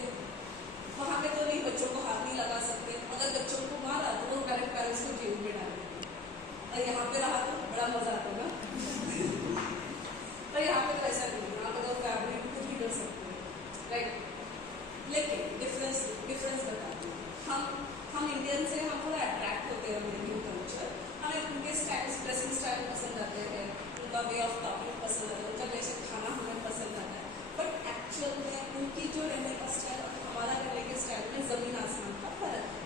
वहाँ पे तो नहीं, बच्चों को हाथ नहीं लगा सकते, अगर बच्चों को मारा तो वो डायरेक्ट पेरेंट्स को जेल में डालेंगे, और यहाँ पे रहा तो बड़ा मजा आता है ना। पर यहाँ पे तो ऐसा नहीं, यहाँ पे तो फैमिली खुद ही कर सकते हैं, राइट? लेकिन डिफरेंस बताती हूँ, हम इंडियन से हम थोड़ा अट्रैक्ट होते हैं अमेरिकन कल्चर, हमें उनके ड्रेसिंग स्टाइल पसंद आते हैं, उनका वे ऑफ टॉकिंग पसंद आता है, उनका वे से खाना हमें पसंद आता है, बट एक्चुअल में उनकी जो रहने का स्टाइल और हमारा रहने के स्टाइल में जमीन आसमान का फर्क है।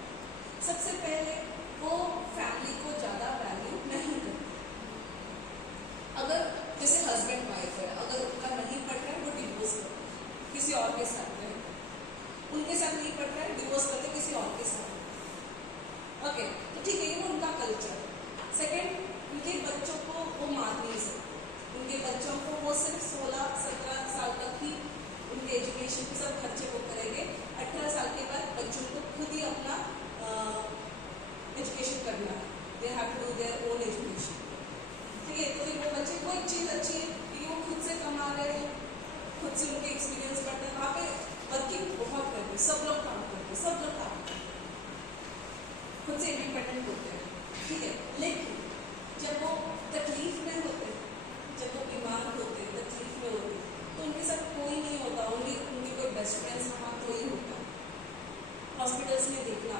सबसे पहले वो फैमिली को ज़्यादा वैल्यू नहीं करते। अगर जैसे हस्बैंड वाइफ है, अगर उनका नहीं पड़ रहा है, वो डिवोर्स करते किसी और के साथ में, उनके साथ नहीं पड़ रहा है, डिवोर्स करते किसी और के साथ। ओके, तो ठीक है, ये वो उनका कल्चर। सेकेंड, उनके बच्चों को वो मार नहीं सकते, उनके बच्चों को वो सिर्फ 16-17 साल तक ही उनके एजुकेशन के सब खर्चे वो करेंगे, 18 साल के बाद बच्चों को खुद ही अपना एजुकेशन करना है, they have to do their own education, ठीक है? तो वो बच्चे को एक चीज़ अच्छी है कि वो खुद से कमा रहे हैं, खुद से उनके एक्सपीरियंस बढ़ते हैं, वहाँ पे वर्किंग बहुत करते हैं, सब लोग काम करते हैं, खुद से इंडिपेंडेंट होते हैं, ठीक है? लेकिन जब वो तकलीफ में होते हैं, जब वो बीमार होते हैं, तकलीफ में होते हैं, तो उनके साथ कोई नहीं होता, ओनली उनके कोई बेस्ट फ्रेंड्स वहाँ कोई होता है। हॉस्पिटल्स में देखना,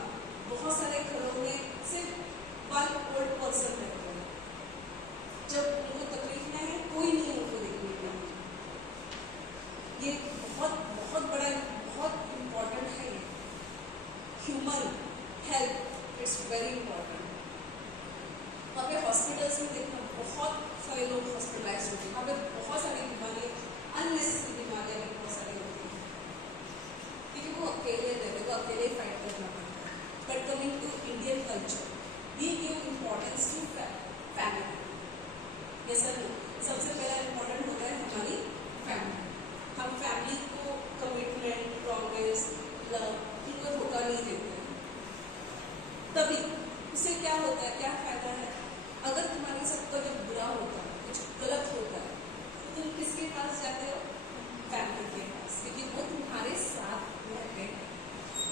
बहुत सारे घरों में सिर्फ वन ओल्ड पर्सन रहते हैं, जब उनको तकलीफ में है कोई नहीं उनको देखने के लिए। ये बहुत बड़ा, बहुत इम्पोर्टेंट है ये human health, it's very important. वहाँ पे हॉस्पिटल्स में देखना, बहुत सारे लोग हॉस्पिटलाइज होते हैं, वहाँ पे बहुत सारी बीमारियाँ, अननेसेसरी बीमारियाँ भी बहुत सारी होती हैं, क्योंकि वो अकेले रहते, तो अकेले फाइट करना पड़ता है। But coming to Indian culture, we give importance to family. ये सर सबसे पहला इम्पोर्टेंट होता है हमारी फैमिली। हम फैमिली को कमिटमेंट, प्रॉमिस, लव, इनको धोखा नहीं देते हैं। तभी उससे क्या होता है, क्या फायदा है? अगर तुम्हारे साथ कोई बुरा होता है, कुछ गलत होता है, तो तुम किसके पास जाते हो? फैमिली के पास, क्योंकि वो तुम्हारे साथ रहते हैं,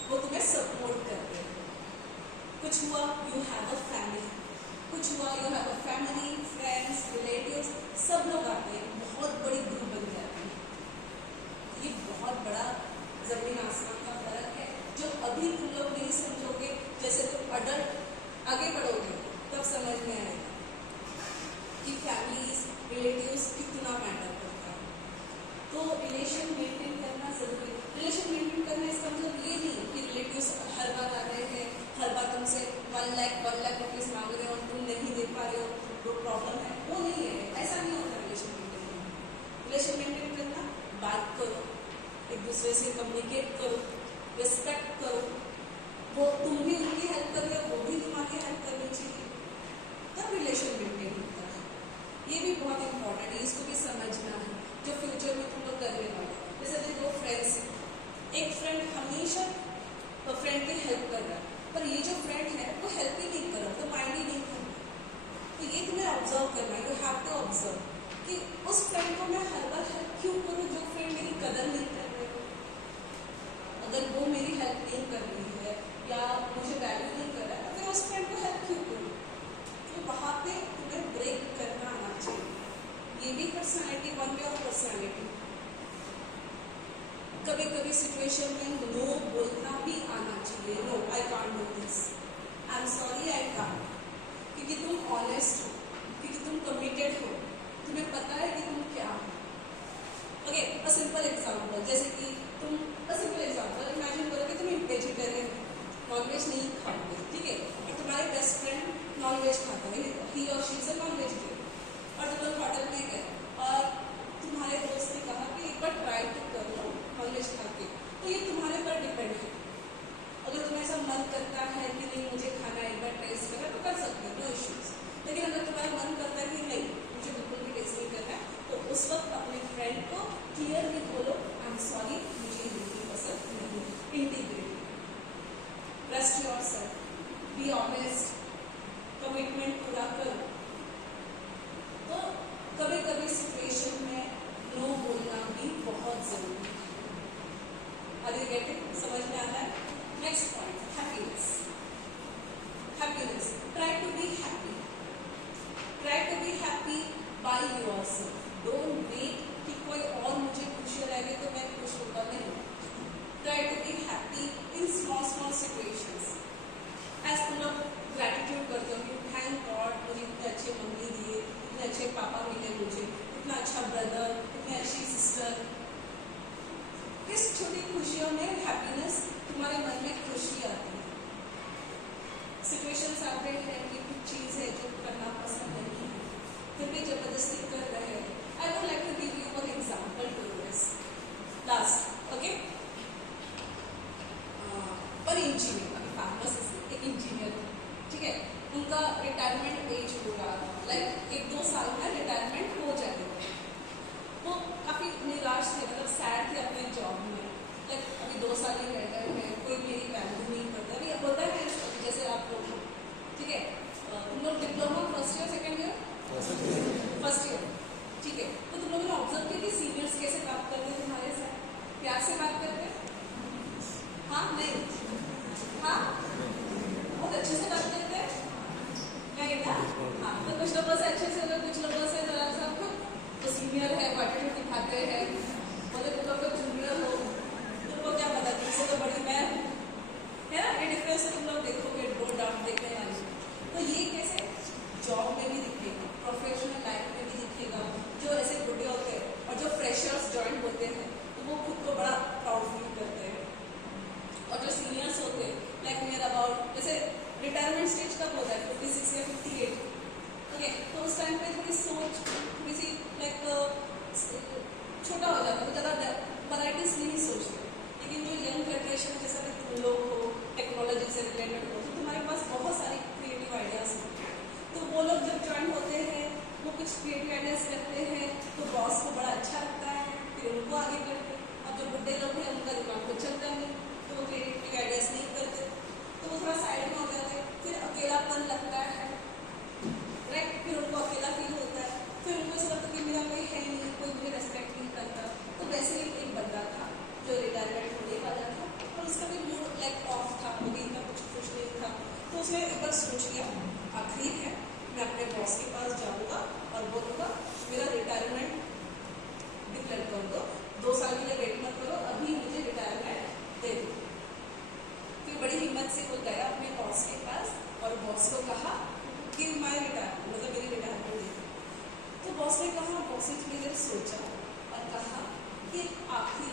वो तुम्हें सपोर्ट करते हैं। कुछ हुआ, यू हैव अ फैमिली, कुछ हुआ, you have a family, friends, relatives, सब लोग आते हैं, बहुत बड़ी ग्रुप बन जाती है। ये बहुत बड़ा जमीन आसमान का फर्क है, जो अभी तुम लोग नहीं समझोगे, जैसे तुम अडल्ट आगे बढ़ोगे तब समझ में आएगा कि फैमिलीज, रिलेटिव्स कितना मैटर करता है। तो रिलेशन मेंटेन करना जरूरी है। रिलेशन मेंटेन करना इसका मतलब ये नहीं कि रिलेटिव्स हर बार आ रहे हैं, हर बार तुमसे 1 लाख रुपीज मांग रहे हो और तुम नहीं दे पा रहे हो, जो प्रॉब्लम है वो नहीं है, ऐसा नहीं होता। रिलेशन मेंटेन करना, बात करो, एक दूसरे से कम्युनिकेट करो, रिस्पेक्ट करो, वो तुम भी उनकी हेल्प कर रहे हो, वो भी तुम्हारी हेल्प करनी चाहिए, तब रिलेशन मेंटेन होता है। ये भी बहुत इंपॉर्टेंट है, इसको भी समझना है, जो फ्यूचर में तुम लोग करने वाले। जैसे 2 फ्रेंड्स हैं, एक फ्रेंड हमेशा बेस्ट, कमिटमेंट पूरा करो। तो कभी कभी सिचुएशन में नो बोलना भी बहुत जरूरी है। Are you getting? समझ में आता है? Next point, happiness. Happiness, try to be happy. Try to be happy by yourself. Don't wait कि कोई और मुझे खुशी रहेगी तो मैं खुश होगा, नहीं। Try to be happy in small small situations. As तुम लोग ग्रैटिट्यूड करते हो कि थैंक गॉड मुझे इतने अच्छे मम्मी दिए, इतने अच्छे पापा मिले मुझे, इतना अच्छा ब्रदर, इतनी अच्छी सिस्टर। इस छोटी खुशियों में हैप्पीनेस, तुम्हारे मन में खुशी आती है। सिचुएशंस आते हैं कि कुछ चीज़ है जो करना पसंद नहीं है, फिर भी जबरदस्ती कर रहे हैं। I would like to give you one example to this. Last, okay, पर इंजीनियर, अभी फार्मासिस्ट एक इंजीनियर, ठीक है, उनका रिटायरमेंट एज हो रहा था, लाइक 1-2 साल में रिटायरमेंट हो जाएगा। वो काफ़ी निराश थे, मतलब सैड थे अपने जॉब में, लाइक अभी 2 साल ही रह गए हैं, कोई मेरी वैल्यू नहीं करता। अभी होता है जैसे आप लोग, ठीक है, तुम लोग diploma first year second year first year, ठीक है, तो तुम लोगों ने ऑब्जर्व किया कि सीनियर्स कैसे बात करते हैं तुम्हारे साथ? प्यार से बात करते हैं? हाँ, नहीं, हाँ, बहुत अच्छे से बात करते हैं, नहीं ना? हाँ, तो कुछ लोगों से अच्छे से, कुछ लोगों से जरा सा तो सीनियर है, एटीट्यूड दिखाते हैं, मतलब तुम लोग जूनियर हो, तुमको क्या पता, तुमसे तो बड़ी मैं हूँ, है ना? ये डिफरेंस तुम लोग देखोगे, नो डाउट देखने वाली। तो ये कैसे जॉब में भी दिखेगा, प्रोफेशनल लाइफ में भी दिखेगा। जो ऐसे बुढ़े होते हैं और जो फ्रेशर्स ज्वाइन होते हैं तो वो खुद को बड़ा प्राउड फील करते हैं, और जो सीनियर्स होते हैं लाइक नियर अबाउट, जैसे रिटायरमेंट स्टेज कब होता है? 56 या 58, ओके, तो उस टाइम पे थोड़ी सोच थोड़ी सी लाइक छोटा हो जाता है, तो ज़्यादा वैराइटीज नहीं सोचते। लेकिन जो यंग जनरेशन जैसा कि तुम लोग हो, टेक्नोलॉजी से रिलेटेड हो, तो तुम्हारे पास बहुत सारी क्रिएटिव आइडियाज होते हैं। तो वो लोग जब ज्वाइन होते हैं, वो कुछ क्रिएटिव आइडियाज करते हैं, तो बॉस को बड़ा अच्छा लगता है, फिर उनको आगे करते हैं। अब जो बुढ़े लोग हैं उनका दिमाग को चलता नहीं, तो वो क्रिएटिव आइडियाज नहीं करते, तो वो थोड़ा साइड में हो जाते हैं। फिर अकेलापन लगता है, राइट, फिर उनको अकेला फील होता है, फिर उनको ऐसा लगता है कि मेरा कोई है नहीं, कोई मुझे रेस्पेक्ट नहीं करता। तो वैसे ही एक बंदा था जो रिटायरमेंट होने वाला था, और उसका भी मूड लाइक ऑफ था, वो भी इतना कुछ खुश नहीं था। तो उसने एक बार सोच लिया, आखिरी है, मैं अपने बॉस के पास जाऊँगा और बोलूँगा मेरा रिटायरमेंट डिक्लेयर कर दो, 2 साल के लिए वेट मत करो, अभी मुझे रिटायरमेंट दे दो। फिर बड़ी हिम्मत से वो गया अपने बॉस के पास और बॉस को कहा कि मैं रिटायरमेंट, मतलब मेरी रिटायरमेंट दे दो। तो बॉस ने कहा, बॉस ने थोड़ी देर सोचा और कहा कि आखिरी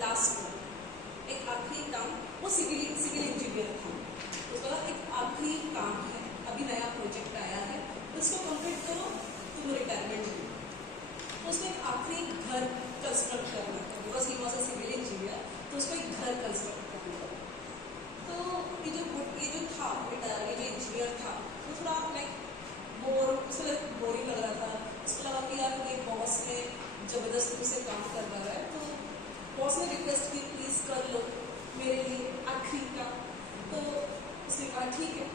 लास्ट में एक आखिरी काम, वो सिविल इंजीनियर था, उसका एक आखिरी काम है, अभी नया प्रोजेक्ट आया है, उसको कंप्लीट करो, तुम रिटायरमेंट लो। तो उसने एक आखिरी घर कंस्ट्रक्ट करना था, because he was a civil engineer, तो उसको एक घर कंस्ट्रक्ट करना था। तो ये जो था ये जो इंजीनियर था, वो थोड़ा लाइक उसको बोरिंग लग रहा था। उसको लगा कि यार मेरे बॉस ने जबरदस्ती उसे काम करवा रहा है, तो बॉस ने रिक्वेस्ट की प्लीज़ कर लो मेरे लिए आखिरी का। तो उसने कहा ठीक है,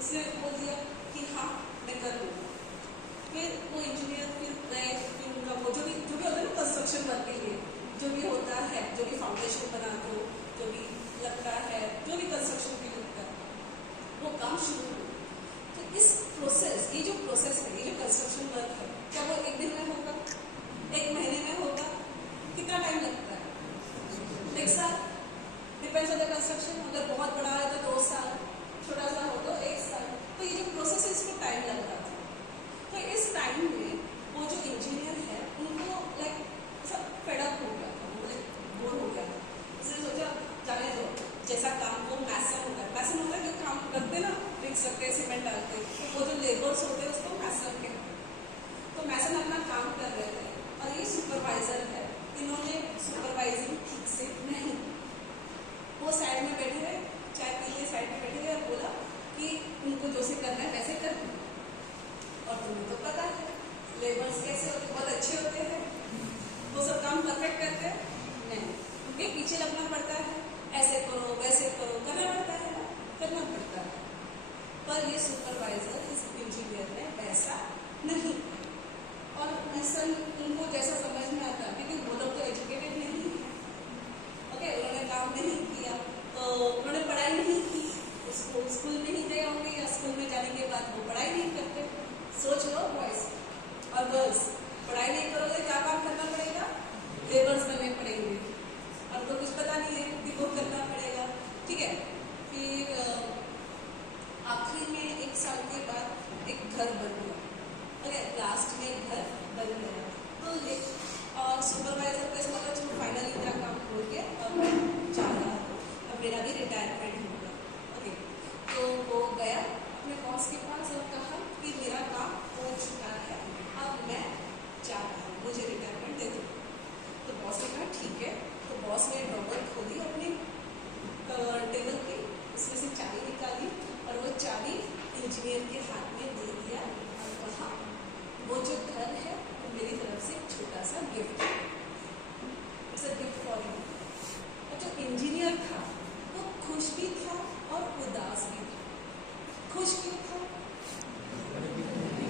उसने बोल दिया कि हाँ मैं कर लूँगा। फिर वो इंजीनियर फिर गए, फिर उनका वो जो भी होता है ना कंस्ट्रक्शन वर्क के लिए जो भी होता है, जो भी फाउंडेशन बना दो, जो भी लगता है, जो भी कंस्ट्रक्शन के लिए लगता है, वो काम शुरू हो। तो इस प्रोसेस, ये जो प्रोसेस है, ये जो कंस्ट्रक्शन वर्क है, क्या वो एक दिन में होगा, 1 महीने में होगा, कितना टाइम लगता है? 1 साल, डिपेंड्स ऑन द कंस्ट्रक्शन। अगर बहुत बड़ा है तो 2 साल, छोटा सा हो तो 1 साल। तो ये जो प्रोसेस है इसको टाइम लग रहा था। तो इस टाइम में वो जो इंजीनियर है उनको लाइक सब फेडअप हो गया था, मतलब बोर हो गया था। उसने सोचा जाने दो, जैसा काम वो मैसन होता है जो काम करते ना, रिक्स रखते हैं, सीमेंट डालते हैं, तो वो जो लेबर्स होते हैं उसको मैसन कहते हैं। तो मैसन अपना काम कर रहे थे और ये सुपरवाइजर है, इन्होंने सुपरवाइजिंग ठीक से नहीं, वो साइड में बैठे रहे, चाय पी के साइड में बैठे रहे और बोला कि उनको जो से करना है वैसे कर दो। और तुम्हें तो पता है लेबर्स कैसे होते, बहुत अच्छे होते हैं, वो सब काम परफेक्ट करते हैं नहीं, उनके पीछे लगना पड़ता है, ऐसे करो वैसे करो, करना पड़ता है ना, करना पड़ता है। सोच लो बॉयज और गर्ल्स, पढ़ाई नहीं करोगे क्या काम करना पड़ेगा? लेबर्स बनने पड़ेंगे, और तो कुछ पता नहीं है कि वो करना पड़ेगा, ठीक है। फिर आखिरी में 1 साल के बाद एक घर बन गया, अगर लास्ट में घर बन गया तो और सुपरवाइजर को ऐसा लगा चलो फाइनली मेरा काम हो गया, अब मैं जा रहा हूँ, अब मेरा भी रिटायरमेंट होगा। ओके, तो वो गया अपने बॉस के पास और कहा कि मेरा काम हो चुका है, अब मैं जा रहा हूँ, मुझे रिटायरमेंट दे दो। तो बॉस ने कहा ठीक है। तो बॉस ने ड्रॉवर खोली अपनी टेबल की, उसमें से चाबी निकाली और वो चाबी इंजीनियर के हाथ में दे दिया और कहा वो जो घर है वो मेरी तरफ से एक छोटा सा गिफ्ट है, it's a gift for you. और जो इंजीनियर था वो खुश भी था और उदास भी था। खुश क्यों था?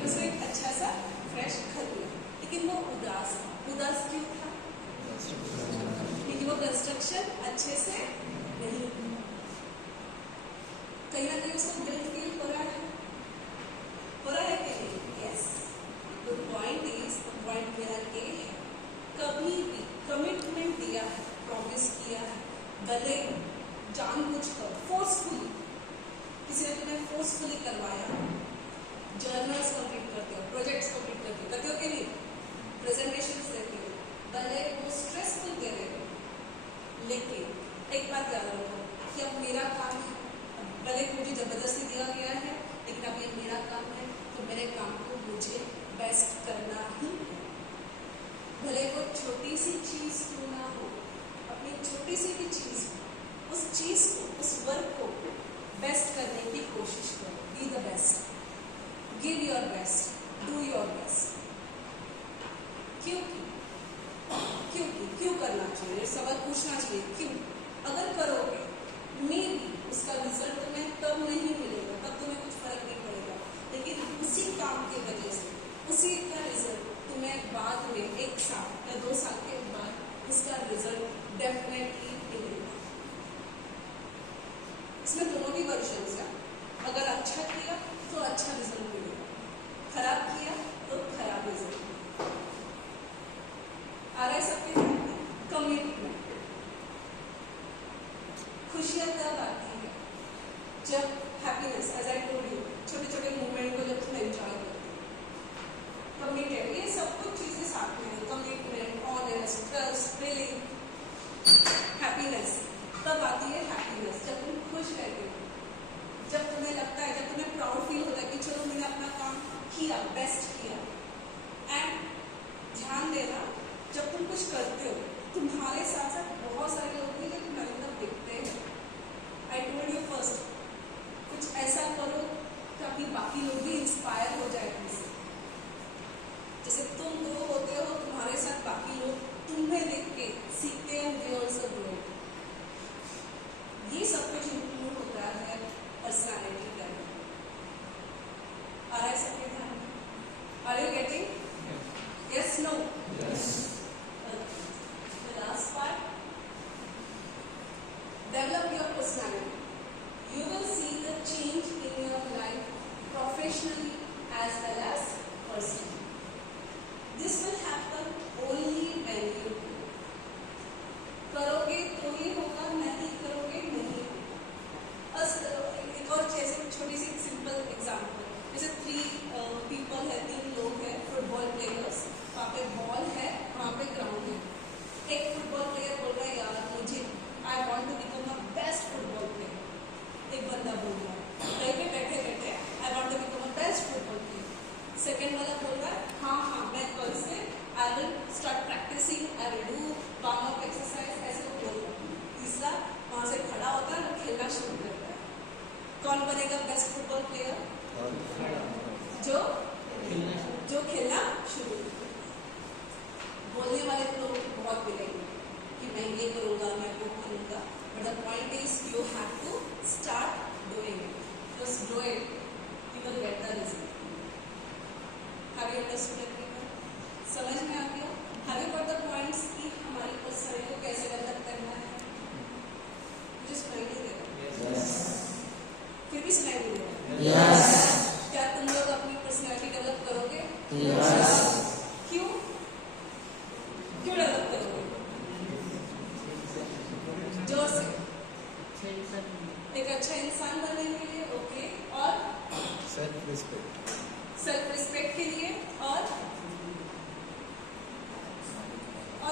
उसको एक अच्छा सा फ्रेश घर मिला, लेकिन वो उदास था। उदास क्यों था? क्योंकि वो कंस्ट्रक्शन अच्छे से नहीं, कहीं ना कहीं उसको गिल्ट फील हो रहा है कि नहीं? यस, द पॉइंट मेरा ये है, कभी भी कमिटमेंट दिया है, प्रॉमिस किया है, भले जानबूझकर फोर्सफुली, किसी ने तुम्हें फोर्सफुली करवाया, जर्नल्स कंप्लीट करते हो, प्रोजेक्ट्स कंप्लीट करते हो कि नहीं, प्रेजेंटेशंस देते हो, भले वो स्ट्रेसफुल दे रहे हो, लेकिन एक बात याद रखो कि अब मेरा काम है, भले मुझे जबरदस्ती दिया गया है, लेकिन अब ये मेरा काम है, तो मेरे काम को मुझे बेस्ट करना ही है। भले वो छोटी सी चीज क्यों ना हो, अपनी छोटी सी भी चीज हो, उस चीज को, उस वर्क को बेस्ट करने की कोशिश करो। Be the best, give your best, do your best. क्यों करना चाहिए? सवाल पूछना चाहिए क्यों। अगर करोगे मे बी उसका रिजल्ट तुम्हें तब नहीं मिलेगा, तब तुम्हें कुछ फर्क नहीं पड़ेगा, लेकिन उसी काम की वजह से उसी का रिजल्ट तुम्हें बाद में 1 साल या 2 साल के बाद उसका रिजल्ट डेफिनेटली मिलेगा। इसमें दोनों भी वर्जन है। अगर अच्छा किया तो अच्छा रिजल्ट मिलेगा, खराब किया तो खराब रिजल्ट मिलेगा। आ रहा है सबके कमिटमेंट। खुशियाँ तब आती है जब happiness, as I told you, छोटे छोटे मूवमेंट को जब तुम एंजॉय करते हो। कमिटेड, ये सब कुछ चीजें साथ में है, commitment, honest, trust, willing, happiness. तब आती है हैप्पीनेस जब तुम खुश रहते हो, जब तुम्हें लगता है, जब तुम्हें प्राउड फील होता है कि चलो मैंने अपना काम किया, बेस्ट किया। एंड ध्यान देना, जब तुम कुछ करते हो, तुम्हारे साथ साथ बहुत सारे लोग भी जो तुम्हारी तरफ देखते हैं। आई टोल्ड यू फर्स्ट, कुछ ऐसा करो ताकि बाकी लोग भी इंस्पायर हो जाए तुमसे। जैसे तुम ग्रो होते हो, तुम्हारे साथ बाकी लोग तुम्हें देख के सीखते हैं, दे आल्सो ग्रो। ये सब कुछ इंक्लूड होता है पर्सनालिटी का। आ रहा है सबके ध्यान में? Are you getting? Yes, no? Yes. The last part, develop your personality. You will see the change in your life professionally as well as personally. This will happen only when you do. करोगे तो ही होगा, नहीं करोगे नहीं होगा। एक और जैसे छोटी सी सिंपल एग्जाम्पल, जैसे 3 पीपल है, 3 लोग हैं, फुटबॉल प्लेयर्स, वहाँ पे बॉल है, वहाँ पे ग्राउंड है। एक फुटबॉल प्लेयर बोल रहा है यार मुझे I want to become a best football player. एक बंदा बोल रहा है कहीं पे बैठे बैठे I want to become a best football player. Second वाला बोल रहा है हाँ मैं कल से I will start practicing, I will do warm up exercise, ऐसे बोल रहा है। तीसरा वहाँ से खड़ा होता है और खेलना शुरू करता है। कौन बनेगा बेस्ट फुटबॉल प्लेयर? जो खेलना शुरू करता है। बोलने वाले लोग बहुत मिलेंगे कि मैं ये करूँगा, मैं वो करूँगा, but the point is you have to start doing it. Just do it, you will get the result. Have you understood everyone? समझ में आ गया? Have you got the points कि हमारी पर्सनैलिटी को कैसे डेवलप करना है? मुझे सुनाई नहीं दे रहा? फिर भी सुनाई नहीं दे रहा? क्या तुम लोग अपनी पर्सनैलिटी डेवलप क्यों क्यों डेवलप करोगे? जोर से। एक अच्छा इंसान बनने के लिए, ओके, और सेल्फ रिस्पेक्ट। सेल्फ रिस्पेक्ट के लिए, और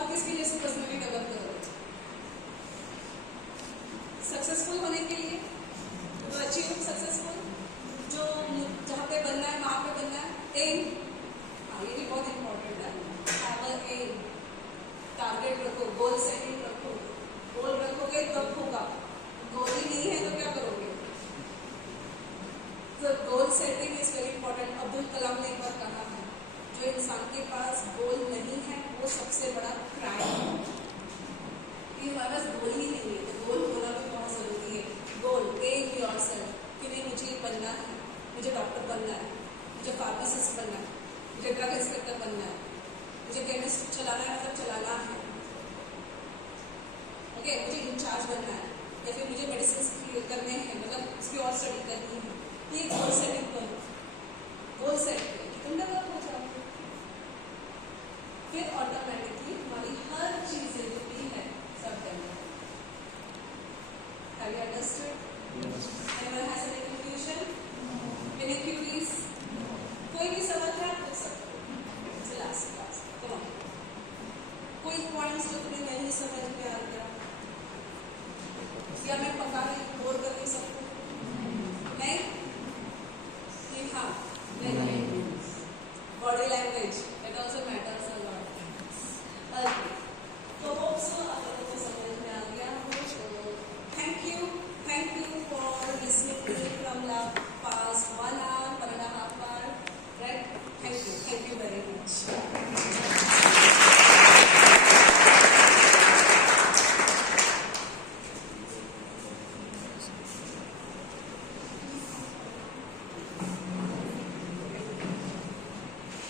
किसके जैसे पर्सनैलिटी डेवलप करोगे? सक्सेसफुल होने के लिए, तो अचीव सक्सेसफुल, जो जहाँ पे बनना है वहाँ पे बनना है। एम, हाँ ये भी बहुत इंपॉर्टेंट है। हैव अ एम, टारगेट रखो, गोल सेटिंग रखो। गोल रखोगे तब होगा, गोल ही नहीं है तो क्या करोगे? तो goal setting is very important. Abdul Kalam ने एक बार कहा है, जो इंसान के पास गोल नहीं है वो सबसे बड़ा क्राइम है। कि हमारे पास गोल ही नहीं है, तो गोल होना भी बहुत जरूरी है। गोल, एम योरसेल्फ, कि नहीं मुझे ये बनना है, मुझे डॉक्टर बनना है, मुझे फार्मासिस्ट बनना है, मुझे ड्रग इंस्पेक्टर बनना है, मुझे केमिस्ट चलाना है, मतलब चलाना है, ओके, मुझे इंचार्ज बनना है, या फिर मुझे मेडिसिन करने हैं, मतलब उसकी और स्टडी करनी है। ये गोल सेटिंग करो, गोल सेट करो कि तुम डेवलप हो जाओगे। फिर ऑटोमेटिकली हमारी हर चीजें जो भी है सब develop. Have you understood? Anyone has any confusion? Any